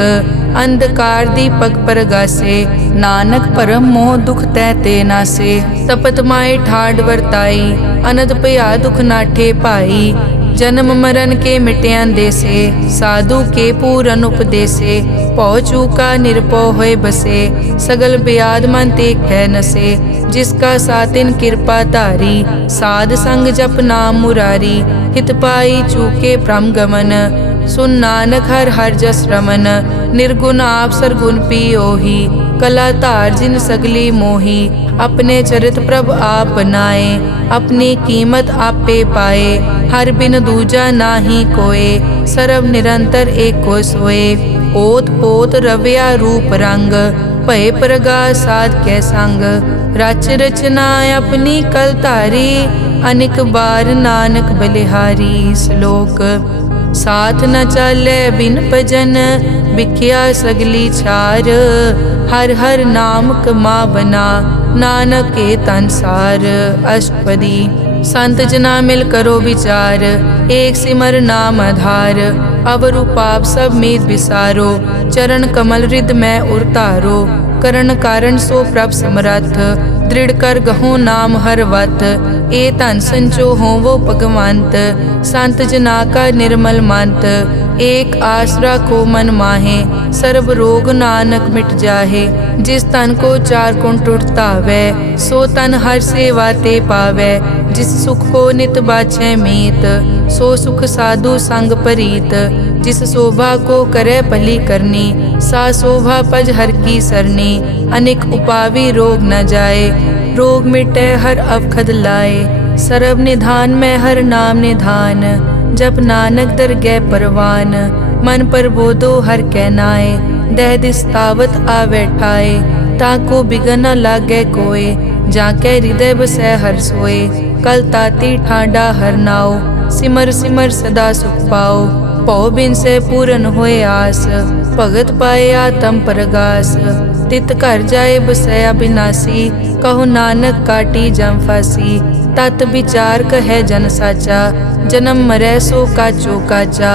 अंधकार दीपक परगासे, नानक परम मोह दुख तै ते नासे। तपत माए ठाड वरताई, अनद भया दुख नाठे पाई। जन्म मरण के मिट्यां देसे, साधु के पूरन उपदेसे। पौ चूका निरपौ होए बसे, सगल ब्याद मन ते कै नसे। जिसका सातिन कृपा धारी, साध संग जप नाम मुरारी। हित पाई चूके भ्रम गमन, सुन नानक हर हर जस रमन। निर्गुण आप सरगुण पियोही, कला धार जिन सगली मोही। अपने चरित प्रभ आप बनाए, अपनी कीमत आपे पाए। हर बिन दूजा नाही कोय, सर्व निरंतर एको सोए। ओत पोत रव्या रूप रंग, भय प्रगास साध कै संग। रच रचना अपनी कल धारी, अनेक बार नानक बलिहारी। श्लोक साथ न चाले बिन भजन, बिख्या सगली छार। हर हर नाम कमावना, नानक के तन सार। अष्टपदी संत जना मिल करो विचार, एक सिमर नाम आधार। अवरु पाप सब मीत विसारो, चरण कमल हृद में उरतारो। करण कारण सो प्रभ समरथ, दृढ़ कर गहो नाम हर वत। ए धन संचो हो वो भगवंत, संत जना का निर्मल मंत। एक आसरा को मन माहे, सर्व रोग नानक मिट जाहे। जिस तन को चार कुण टुटतावै, सो तन हर सेवा ते पावै। जिस सुख को नित बाछै मीत, सो सुख साधु संग परीत। जिस शोभा को करे भली करनी, सा शोभा पज हर की सरनी। अनेक उपावी रोग न जाए, रोग मिटे हर अवखद लाए। सर्व निधान में हर नाम निधान, जप नानक दरगह परवान। मन पर बोधो हर कै नाए, दह दिस तावत आवे ठाए। ताको बिगन न लागे कोय, जाके हृदय बसै हर सोए। कल ताती ठाडा हर नाओ, सिमर सिमर सदा सुख पाओ। पौ बिन से पूरन होए आस, भगत पाए आत्म परगास। तित घर जाए बसया बिनासी, कहो नानक काटी जम फासी। तत विचार कहे जन साचा, जन्म मरै सो काचो काचा।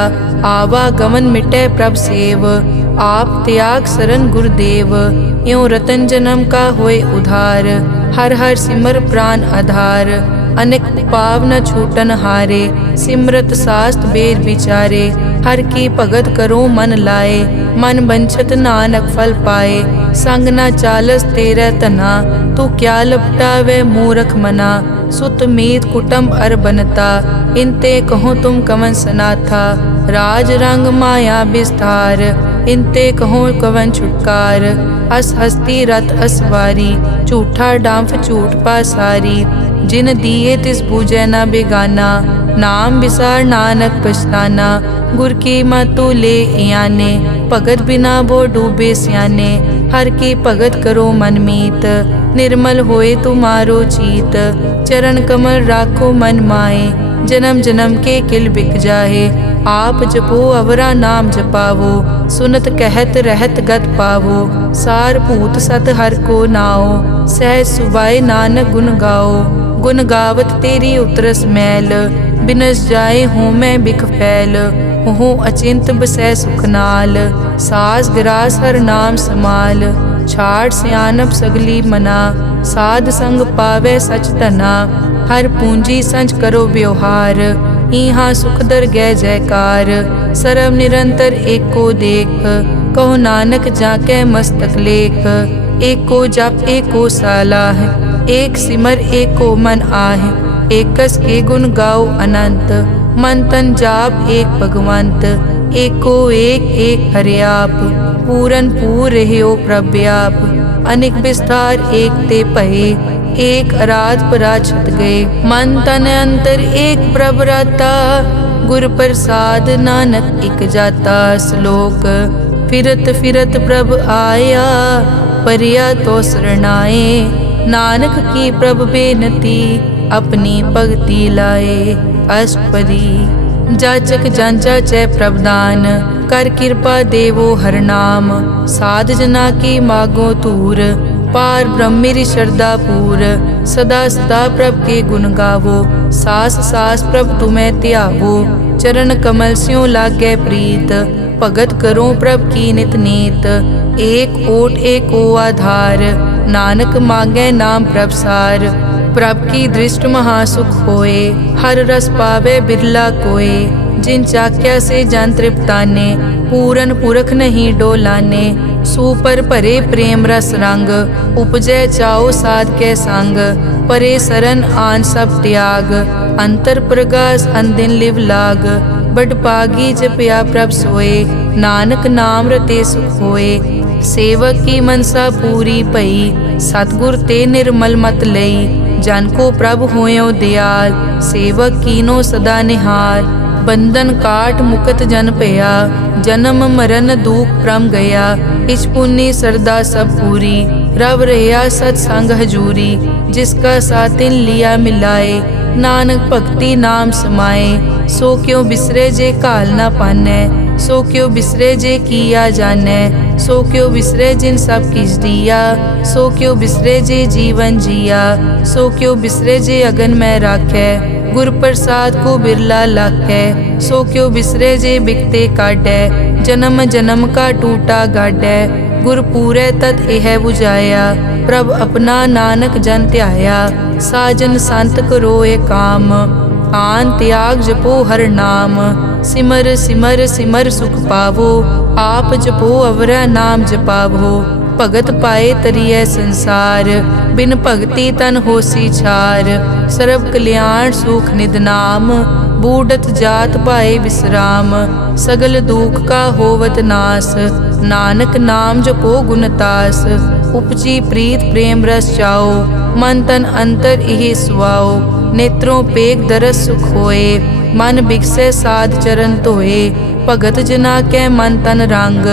आवागमन मिटे प्रभ सेव, आप त्याग शरण गुरुदेव। यों रतन जन्म का होए उधार, हर हर सिमर प्राण आधार। अनेक पाव न छूटन हारे, सिमरत शास्त्र वेद विचारे। हर की भगत करो मन लाए, मन बंछत नानक फल पाए। संग न चालस तेरे तना, तू क्या लपटावे मूरख मना। सुत मीत कुटुंब अर बनता, इनते कहो तुम कवन सनाथा। राज रंग माया विस्तार, इनते कहो कवन छुटकार। अस हस्ती रत असवारी, झूठा डांफ झूठ पासारी। जिन दिए तिस पूजै न बेगाना, नाम विसार नानक पछताना। गुर की मतु ले याने, भगत बिना वो डूबे स्याने। हर की भगत करो मन मीत, निर्मल होए तुम्हारो चीत। चरण कमल राखो मन माए, जन्म जन्म के किल बिक जाहे। आप जपो अवरा नाम जपावो, सुनत कहत रहत गत पावो। सार भूत सत हर को नाओ, सहज सुबाए नानक गुण गाओ। गुण गावत तेरी उतरस मैल, बिनस जाए हूँ मैं बिख फैल। हूँ अचिंत बसै सुख नाल, सास गिरास हर नाम समाल। छाड़ सियानप सगली मना, साध संग पावे सच धना। हर पूंजी संच करो व्यवहार, इहाँ सुख दर गै जयकार। सर्व निरंतर एको देख, कहो नानक जाके मस्तक लेख। एको जप एको सालाह, एक सिमर एको मन आह। एकस के गुण गाओ अनंत, मन तन जाप एक भगवंत। एको एक एक हरियाप, पूरन पूर रहियो प्रव्याप। अनेक विस्तार एक ते पहे, एक अराध पराछत गए। मन तन अंतर एक प्रभ राता, गुर प्रसाद नानक इक जाता। श्लोक फिरत फिरत प्रभ आया, परिया तो शरणाए। नानक की प्रभ बेनती, अपनी भगति लाए। अष्टपदी जाचक जांचा चै प्रभदान, कर कृपा देवो हर नाम। साध जना की मागो तूर, पार ब्रह्मेरी श्रद्धा पूर। सदा सदा प्रभ के गुण गावो, सास सास प्रभ तुम्हें त्यावो। चरण कमल स्यों लागे प्रीत, भगत करो प्रभ की नित नीत। एक ओट एको आधार, नानक मांगे नाम प्रभ सार। प्रभ की दृष्ट महासुख होए, हर रस पावे बिरला कोय। जिन चाक्या से जन तृप्ताने, पूरन पुरख नहीं डोलाने। सुपर भरे प्रेम रस रंग, उपजै चाओ साध के संग। परे सरन आन सब त्याग, अंतर प्रगास अनदिन लिव लाग। बड़ पागी जपया प्रभ सोए, नानक नाम रते सुख होए। सेवक की मनसा पूरी पई, सतगुर ते निर्मल मत लई। जन को प्रभ होयो दयाल, सेवक कीनो सदा निहाल। बंधन काट मुकत जन पया, जन्म मरण दुख प्रम गया। इच पुन्नी सरदा सब पूरी, रव रहा सत्संग हजूरी। जिसका सातिन लिया मिलाए, नानक भक्ति नाम समाए। सो क्यों बिसरे जे काल ना पानै, सो क्यों बिसरे जे किया जानै। सो क्यों बिसरे जिन सब किस दिया, सो क्यों बिसरे जे जीवन जिया। सो क्यों बिसरे जे अगन में राखै, गुर प्रसाद को बिरला लाखै। सो क्यों बिसरे जे बिकते काटै, जन्म जन्म का टूटा गाडै। गुर पूरे तत् एह बुझाया, प्रभ अपना नानक जन ध्याया। साजन संत करो ए काम, आन त्याग जपो हर नाम। सिमर सिमर सिमर सुख पावो, आप जपो अवरा नाम जपावो। भगत पाए तरिए संसार, बिन भगति तन होसी छार। सर्व कल्याण सुख निध नाम, बूढ़त जात पाए विश्राम। सगल दुख का होवत नास, नानक नाम जपो गुणतास। उपजी प्रीत प्रेम रस चाओ, मन तन अंतर इहि सुआओ। नेत्रों पेग दरस सुख होए, मन बिकसे साध चरण धोए। भगत जना के मन तन रंग,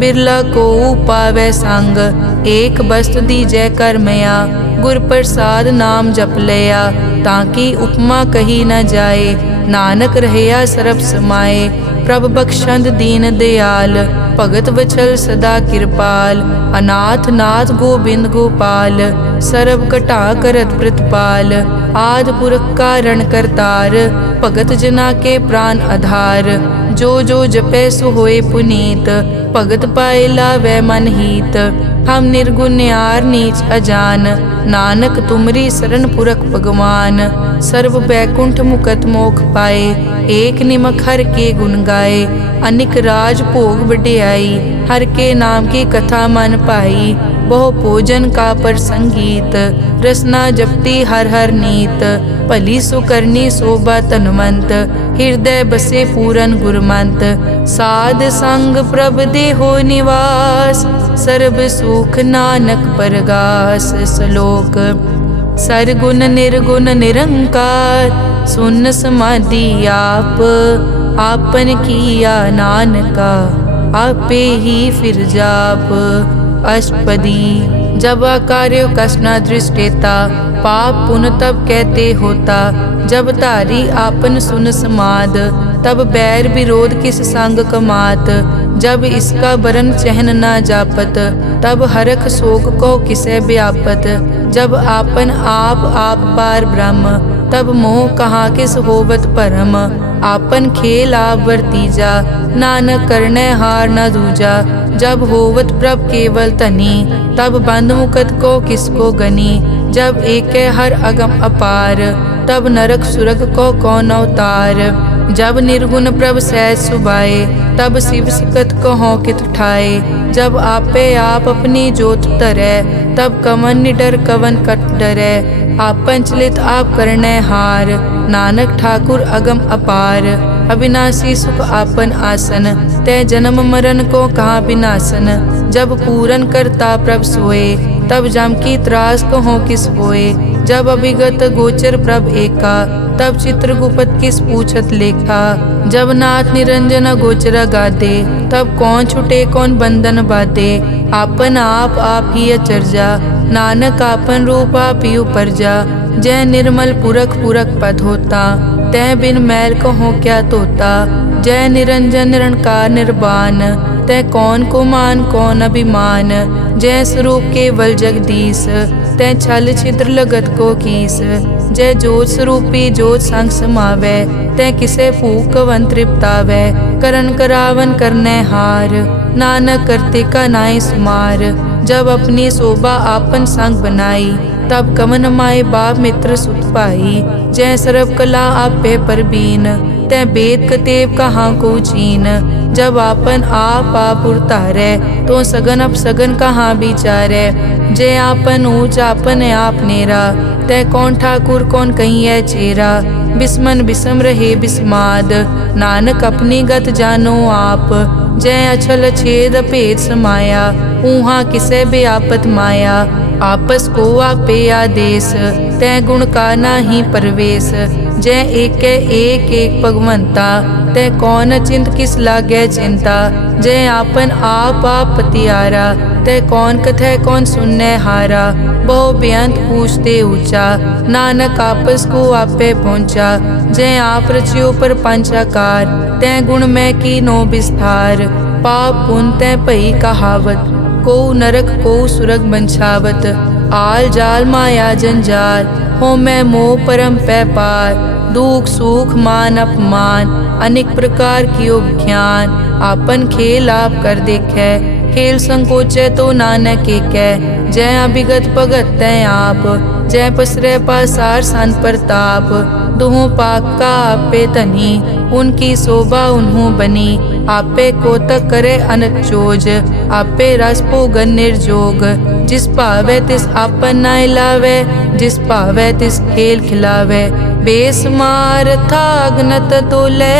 बिरला को पावै संग। एक बस्त दीजै कर मया, गुर प्रसाद नाम जप लया। ताकि उपमा कही न जाए, नानक रहया सरब समाए। प्रभ बख्शंद दीन दयाल, भगत वचल सदा कृपाल। अनाथ नाथ गोबिंद गोपाल, सरब कटा करत प्रतिपाल। आद पुरख कारण करतार, भगत जना के प्राण आधार। जो जो जपै सो होए पुनीत, भगत पाए लावै मन हीत। हम निर्गुण न्यार नीच अजान, नानक तुमरी शरण पुरख भगवान। सर्व बैकुंठ मुकत मोख पाए, एक निमक हर के गुण गाए। अनिक राज भोग वड्याई, हर के नाम की कथा मन पाई। बहु भोजन का पर संगीत, रसना जपती हर हर नीत। भली सुकरनी शोभा तनवंत, हृदय बसे पूरन गुरमंत। साध संग प्रभ देहो निवास, सर्ब सुख नानक परगास। श्लोक सरगुण निर्गुण निरंकार, सुन समाधि आप। आपन किया नानका, आपे ही फिर जाप। अष्टपदी जब कार्यो कसना दृष्टेता, पाप पुन तब कहते होता। जब तारी आपन सुन समाद, तब बैर विरोध किस संग कमात। जब इसका बरन चहन न जापत, तब हरख शोक को किसे व्यापत। जब आपन आप पार ब्रह्म, तब मोह कहाँ किस होवत परम। आपन खेल आप वर्तीजा, नानक करने हार न दूजा। जब होवत प्रभ केवल तनी, तब बंद मुकत को किसको गनी। जब एक हर अगम अपार, तब नरक सुरग को कौन अवतार। जब निर्गुण प्रभ सहज सुभाए, तब शिव सकत कहो कित ठाए। जब आपे आप अपनी जोत तरै, तब कवन निडर कवन कट डरै। आपन चलित आप करने हार, नानक ठाकुर अगम अपार। अविनाशी सुख आपन आसन, तै जन्म मरण को कहाँ विनाशन। जब पूरन करता प्रभ सोए, तब जम की त्रास कहो किस होए। जब अभिगत गोचर प्रभ एका, तब चित्रगुप्त किस पूछत लेखा। जब नाथ निरंजन गोचर गादे, तब कौन छुटे कौन बंधन बाधे। आपन आप ही अचरजा, नानक आपन रूप आप ही उपरजा। जय निर्मल पुरख पुरख पद होता, तै बिन मैल कहो क्या तोता। जय निरंजन निरंकार निर्वाण, तै कौन को मान कौन अभिमान। जय स्वरूप केवल जगदीश, तै छल छिद्र लगत को कीस। जय जोत स्वरूपी जोत संग समावै, तै किसे भूख कवन तृप्तावै। करन करावन करनै हार, नानक करते का नाई सुमार। जब अपनी शोभा आपन संग बनाई, तब कवन माए बाप मित्र सुत पाई। जय सर्व कला आपे परबीन, तै वेद कतेब कहाँ को चीन। जब आपन आप उतारै, तो सगन अपसगन कहाँ विचारै। जय आपन ऊंच आपन आप नेरा, तै कौन ठाकुर कौन कहिए चेरा। बिस्मन बिसम रहे बिस्माद, नानक अपनी गत जानो आप। जय अछल छेद भेद समाया, ऊहा किसे बेआपत माया। आपस को आपे आदेश, तै गुण का नाही परवेश। जय एक भगवंता, तै कौन चिंत किस लागे चिंता। जय आपन आप पतियारा, तै कौन कथै कौन सुनने हारा। बहु बेअंत पूछते ऊंचा, नानक आपस को आपे पहुँचा। जय आप रचियो पर पंचाकार, तै गुण में कीनो विस्तार। पाप पुन तै भई कहावत, को नरक को सुरग बंछावत। आल जाल माया जंजाल, हो मैं मोह परम पै पार। दुख सुख मान अपमान, अनेक प्रकार कियो ज्ञान। आपन खेल आप कर देखे, खेल संकोचे तो नानक एकै। जय अभिगत भगत तै आप, जय पसरे पासार संत प्रताप। दुहों पाक का आपे धनी, उनकी शोभा उन्हों बनी। आपे कोतक करे अनत चोज, आपे रस भोगन निर्जोग। जिस भावे तिस आपन नाय लावे, जिस भावे तिस खेल खिलावे। बेसमार था अगनत तोले,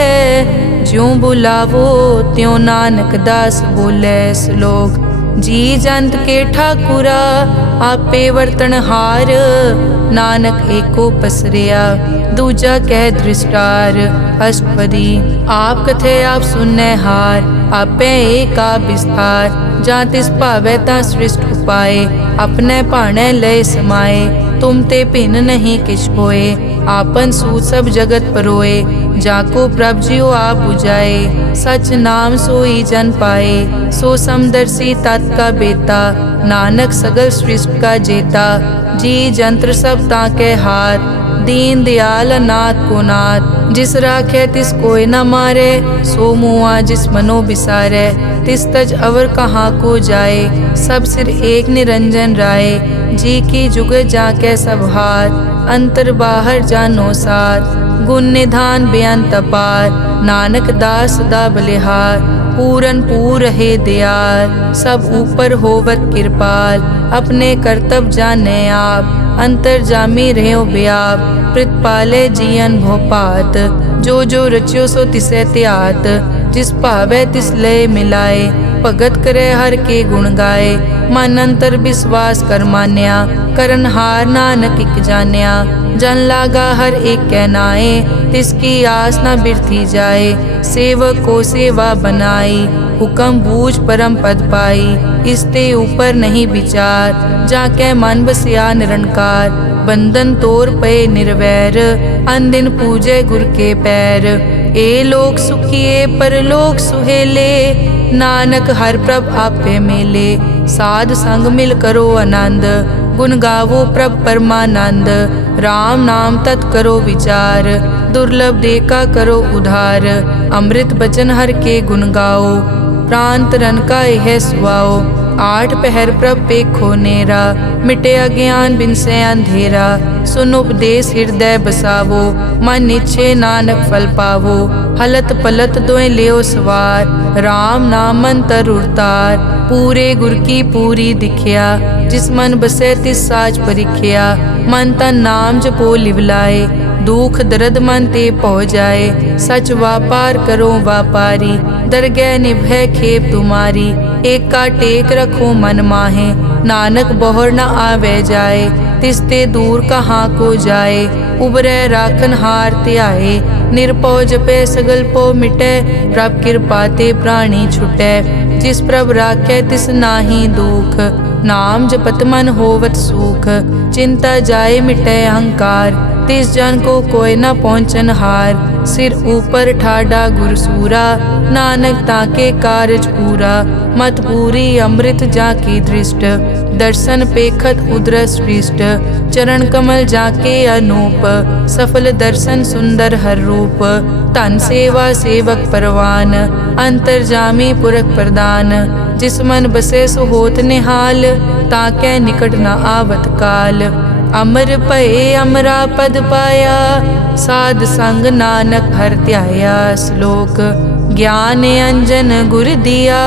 ज्यों बुलावो त्यों नानक दास बोले। श्लोक। जी जंत के ठाकुरा, आपे वर्तन हार। नानक एको पसरिया, दूजा कह दृष्टार। अष्टपदी। आप कथे आप सुनने हार, आपे एक आप विस्तार। जा तिस भावे ता सृष्ट उपाय, अपने भाणे लय समाए। तुम ते भिन्न नहीं किछ होए, आपन सूत सब जगत परोए। जाको प्रभ जियो आप बुझाए, सच नाम सोई जन पाए। सो समदर्शी तत् का बेता, नानक सगल सृष्टि का जेता। जी जंत्र सब ताके हाथ, दीन दयाल अनाथ को नाथ। जिस राखे तिस कोई न मारे, सो मुआ जिस मनो बिसारे। तिस तज अवर कहाँ को जाए, सब सिर एक निरंजन राय। जी की जुग जाके सब हाथ, अंतर बाहर जानो साथ। गुण निधान बेअंत अपार, नानक दास सदा बलिहार। पूरन पूर रहे दयाल, सब ऊपर होवत कृपाल। अपने कर्तव्य जाने आप, अंतर जामी रहो व्याप। प्रतिपाले जियन भोपात, जो जो रच्यो सो तिसे त्यात। जिस भावे तिस लय मिलाए, भगत करे हर के गुण गाए। मन अंतर विश्वास कर मान्या, करन हार नानक इक जान्या। जन लागा हर एक कै नाए, तिसकी आस न बिरथी जाए। सेवक को सेवा बनाई, हुक्म बूझ परम पद पाई। इसते ऊपर नहीं विचार, जाके मन बसिया निरंकार। बंधन तोर पे निर्वैर, अनदिन पूजे गुर के पैर। ए लोक सुखिए परलोक सुहेले, नानक हर प्रभ आपे मेले। साध संग मिल करो आनंद, गुण गावो प्रभ परमानंद। राम नाम तत् करो विचार, दुर्लभ देखा करो उधार। अमृत बचन हर के गुण गाओ, प्राण तरन का यह सुआओ। आठ पहर प्रभ पेखो नेरा, मिटे अज्ञान बिन से अंधेरा। सुन उपदेश हृदय बसावो, मन इच्छे नानक फल पावो। हलत पलत दोए लियो सवार, राम नाम अंतर उरतार। पूरे गुर की पूरी दिखिया, जिस मन बसे तिस साच परिखिया। मन तन नाम जपो लिवलाए, दुख दर्द मन ते पौ जाए। सच व्यापार करो व्यापारी, दरगह निभै खेप तुम्हारी। एक का टेक रखो मन माहे, नानक बहुर न आवे जाए। तिसते दूर कहाँ को जाए, उबरै राखन हार त्याए। निरपौ जपे सगल पो मिटे, प्रभ कृपा ते प्राणी छुटे। जिस प्रभ राखे तिस नाही दुख, नाम जपत मन होवत सुख। चिंता जाए मिटे अहंकार, तिस जन को कोई न पहुँचन हार। सिर ऊपर ठाडा गुरसूरा, नानक ताके कारज पूरा। मत पूरी अमृत जाकी दृष्ट, दर्शन पेखत उदरस पृष्ठ। चरण कमल जाके अनूप, सफल दर्शन सुंदर हर रूप। धन सेवा सेवक परवान, अंतर्जामी पुरख प्रदान। जिस मन बसे सो होत निहाल, ताकै निकट न आवत काल। अमर भये अमरा पद पाया, साध संग नानक हर ध्याया। श्लोक ज्ञान अंजन गुर दिया,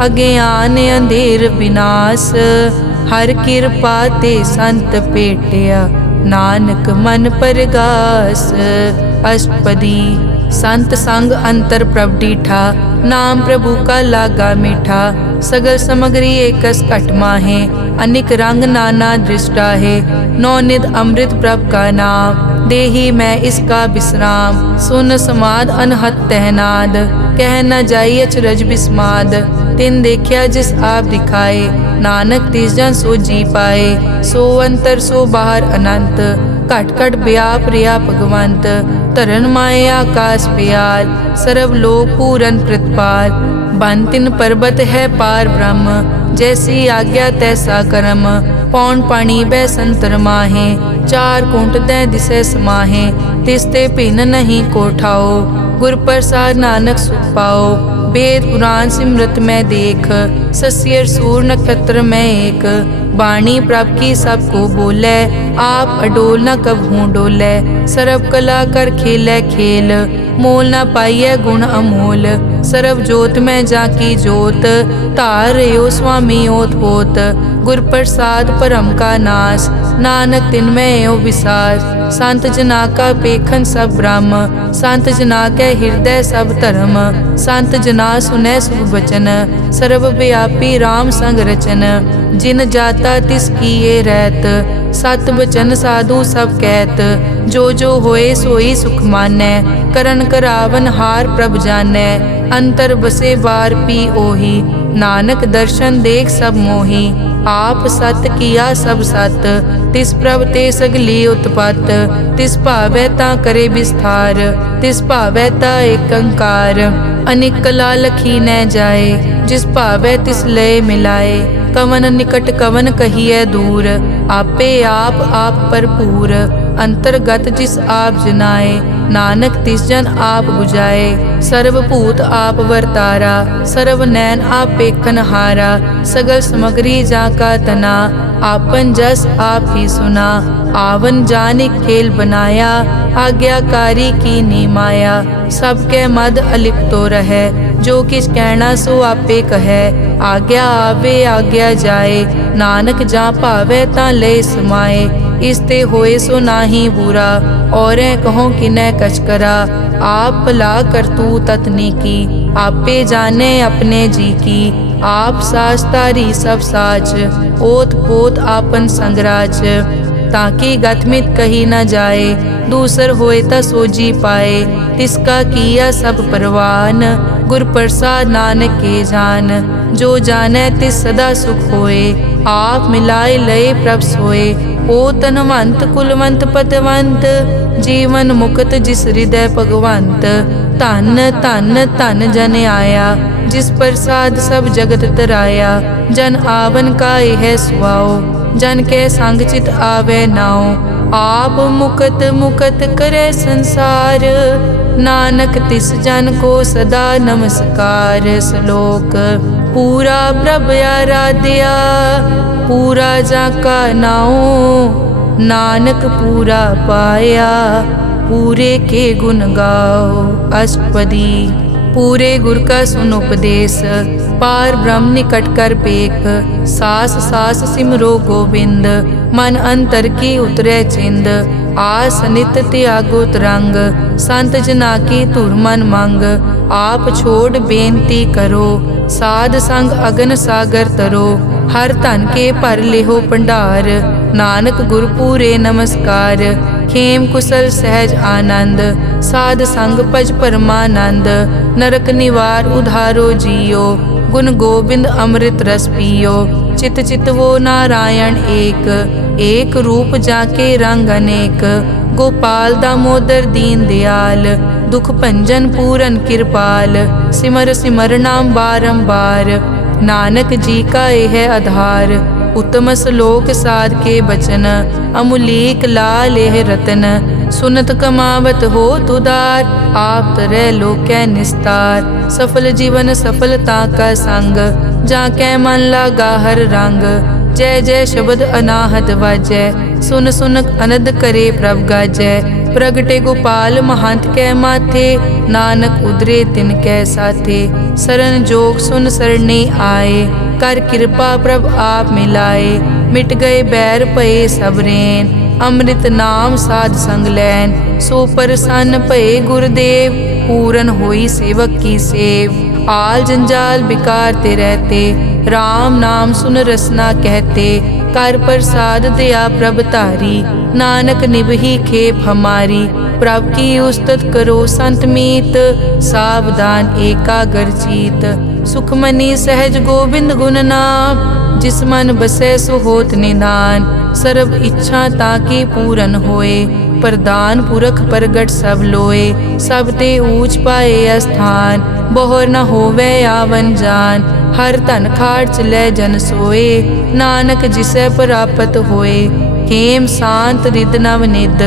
अज्ञान अंधेर विनाश। हर कृपा ते संत पेटिया, नानक मन परगास। अष्टपदी संत संग अंतर प्रभ डीठा, नाम प्रभु का लागा मीठा। सगल समग्री एकस घट माहे, अनिक रंग नाना दृष्टा है। नौनिध अमृत प्रभ का नाम, देही मैं इसका विश्राम। सुन समाद अनहत तहनाद, कह न जाई अचरज बिस्माद। तिन देखिया जिस आप दिखाए, नानक तिस जन सो जी पाए। सो अंतर सो बाहर अनंत, घट घट व्याप रिया भगवंत। तरन माए आकाश प्याल, सर्व लोक पूरन प्रतिपाल। बन तिन पर्वत है पार ब्रह्म, जैसी आज्ञा तैसा कर्म। पौन पानी बै संतर माहे, चार कुंट दै दिसै समाहे। तिसते भिन्न नहीं कोठाओ, गुर प्रसाद नानक सुख पाओ। वेद पुराण सिमरत में देख, सस्यर सूर नक्षत्र में एक। वाणी प्रभ की सबको बोले, आप अडोल न कबहू डोले। सर्व कला कर खेले खेल, मोल न पाइए गुण अमोल। सर्व जोत में जाकी जोत, तारयो स्वामी ओत पोत। गुर प्रसाद परम का नाश, नानक तिनमें यो विसास। संत जना का पेखन सब ब्रह्म, संत जना के हृदय सब धर्म। संत जना सुनै शुभ वचन, सर्व व्यापी राम संग रचन। जिन जाता तिस की ये रहत, सत बचन साधु सब कहत। जो जो होए सोई सुख मानै, करन करावन हार प्रभ जानै। अंतर बसे बार पी ओही, नानक दर्शन देख सब मोही। आप सत किया सब सत, तिस प्रभ ते सगली उत्पत। तिस भावै ता करे विस्तार, तिस भावै ता एकंकार। अनेक कला लखी न जाए, जिस भावै तिस लय मिलाए। कवन निकट कवन कहिए दूर, आपे आप भरपूर। अंतर्गत जिस आप जनाए, नानक तिस जन आप बुझाए। सर्वभूत आप वर्तारा, सर्व नैन आप पेखन हारा। सगल समग्री जाका तना, आपन जस आप ही सुना। आवन जाने खेल बनाया, आज्ञाकारी की नी माया। सबके मद अलिप्तो रहे, जो किस कहना सो आपे कहे। आज्ञा आवे आज्ञा जाए, नानक जा भावे ता ले समाए। इसते होए सो नाही बुरा, और कहो किन्नै कछ करा। आप भला करतू ततनी की, आपे जाने अपने जी की। आप साच तारी सब साच, ओत पोत आपन संगराज। ताकि गतमित कही न जाए, दूसर होए ता सोजी पाए। तिसका किया सब परवान, गुर प्रसाद नानक के जान। जो जाने तिस सदा सुख होए, आप मिलाए लय प्रभ सोए। ओ तनवंत कुलवंत पतवंत, जीवन मुक्त जिस हृदय भगवंत। धन धन धन जन आया, जिस प्रसाद सब जगत तराया। जन आवन का यह सुआओ, जन के संग चित आवे नाओ। आप मुकत मुकत करे संसार, नानक तिस जन को सदा नमस्कार। श्लोक पूरा प्रभ आराध्या, पूरा जाका नाओ। नानक पूरा पाया, पूरे के गुण गाओ। अष्टपदी पूरे गुर का सुन उपदेश, पार ब्रह्म निकट कर पेख। सास सास सिमरो गोविंद, मन अंतर की उतरे चिंद। आस नित त्यागो तरंग, संत जना की धुर मन मंग। आप छोड़ बेनती करो, साध संग अगन सागर तरो। हर धन के भर लेहो भंडार, नानक गुर पूरे नमस्कार। खेम कुशल सहज आनंद, साध संग भज परमानंद। नरक निवार उधारो जियो, गुण गोविंद अमृत रस पियो। चित चित वो नारायण एक, एक रूप जाके रंग अनेक। गोपाल दामोदर दीन दयाल, दुख भंजन पूरन कृपाल। सिमर सिमर नाम बारंबार, नानक जी का यह आधार। उत्तम श्लोक साध के बचन, अमुलीक लाल यह रतन। सुनत कमावत हो तुदार, आप तरह लोकै निस्तार। सफल जीवन सफलता का संग, जाकै मन लागा हर रंग। जय जय शब्द अनाहत वाजै, सुन सुन अनद करे प्रभ गाजै। प्रगटे गोपाल महंत कै माथे, नानक उदरे तिन कै साथे। सरन जोग सुन सरने आए, कर कृपा प्रभ आप मिलाए। मिट गए बैर भये सब रैन, अमृत नाम साध संग लैन। सो प्रसन्न भये गुरुदेव, पूरन होई सेवक की सेव। आल जंजाल बिकार ते रहते, राम नाम सुन रसना कहते। कर प्रसाद दया प्रभ तारी, नानक निभही खेप हमारी। प्रभ की उस्तत करो संत मीत, सावधान एकाग्र चीत। सुखमनी सहज गोविंद गुण नाम, जिस मन बसै सो होत निधान। सर्व इच्छा ताकी पूरन होए, प्रदान पुरख प्रगट सब लोए। सब ते ऊंच पाए स्थान, बहुर न होवे आवन जान। हर धन खाट लै जन सोए, नानक जिसै प्राप्त होए। हेम शांत रिद नव निद,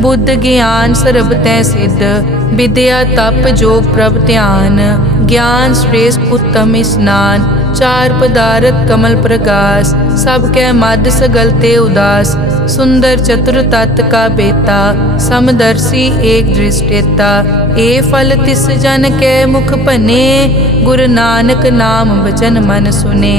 बुद्ध ज्ञान सर्ब तै सिद्ध। विद्या तप जोग प्रभ ध्यान, ज्ञान श्रेष्ठ उत्तम स्नान। चार पदारथ कमल प्रकाश, सब कै मद सगल ते उदास। सुंदर चतुर तत् का बेता, समदर्शी एक दृष्टेता। ए फल तिस जन कै मुख बने, गुरु नानक नाम बचन मन सुने।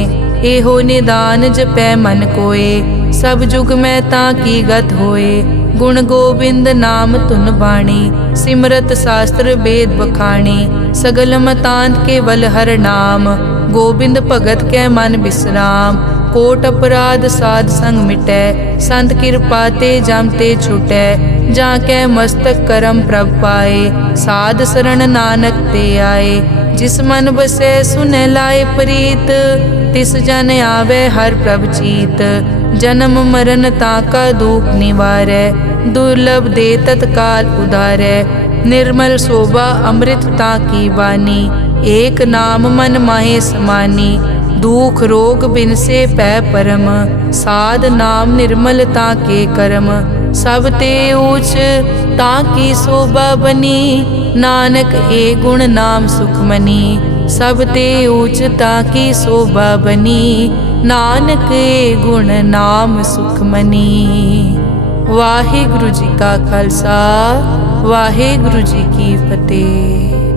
एहो निदान जपै मन कोय, सब जुग में ताकी गत होए। गुण गोविंद नाम धुन बाणी, सिमरत शास्त्र वेद बखाणी। सगल मतांत केवल हर नाम, गोविंद भगत कै मन विश्राम। कोट अपराध साध संग मिटै, संत कृपा ते जम ते छुटै। जाकै मस्तक करम प्रभ पाए, साध शरण नानक ते आए। जिस मन बसै सुनै लाए प्रीत, तिस जन आवे हर प्रभ चीत। जन्म मरण ताका दुख निवारै, दुर्लभ दे तत्काल उदारै। निर्मल शोभा अमृत ताकी वानी, एक नाम मन माहे समानी। दुख रोग बिन से पै परम, साध नाम निर्मलता के कर्म। सब ते ऊच ताकी शोभा बनी, नानक ए गुण नाम सुखमनी। सब ते ऊच ताकी शोभा बनी, नानक ए गुण नाम सुखमनी। वाहिगुरु जी का खालसा, वाहिगुरु जी की फतेह।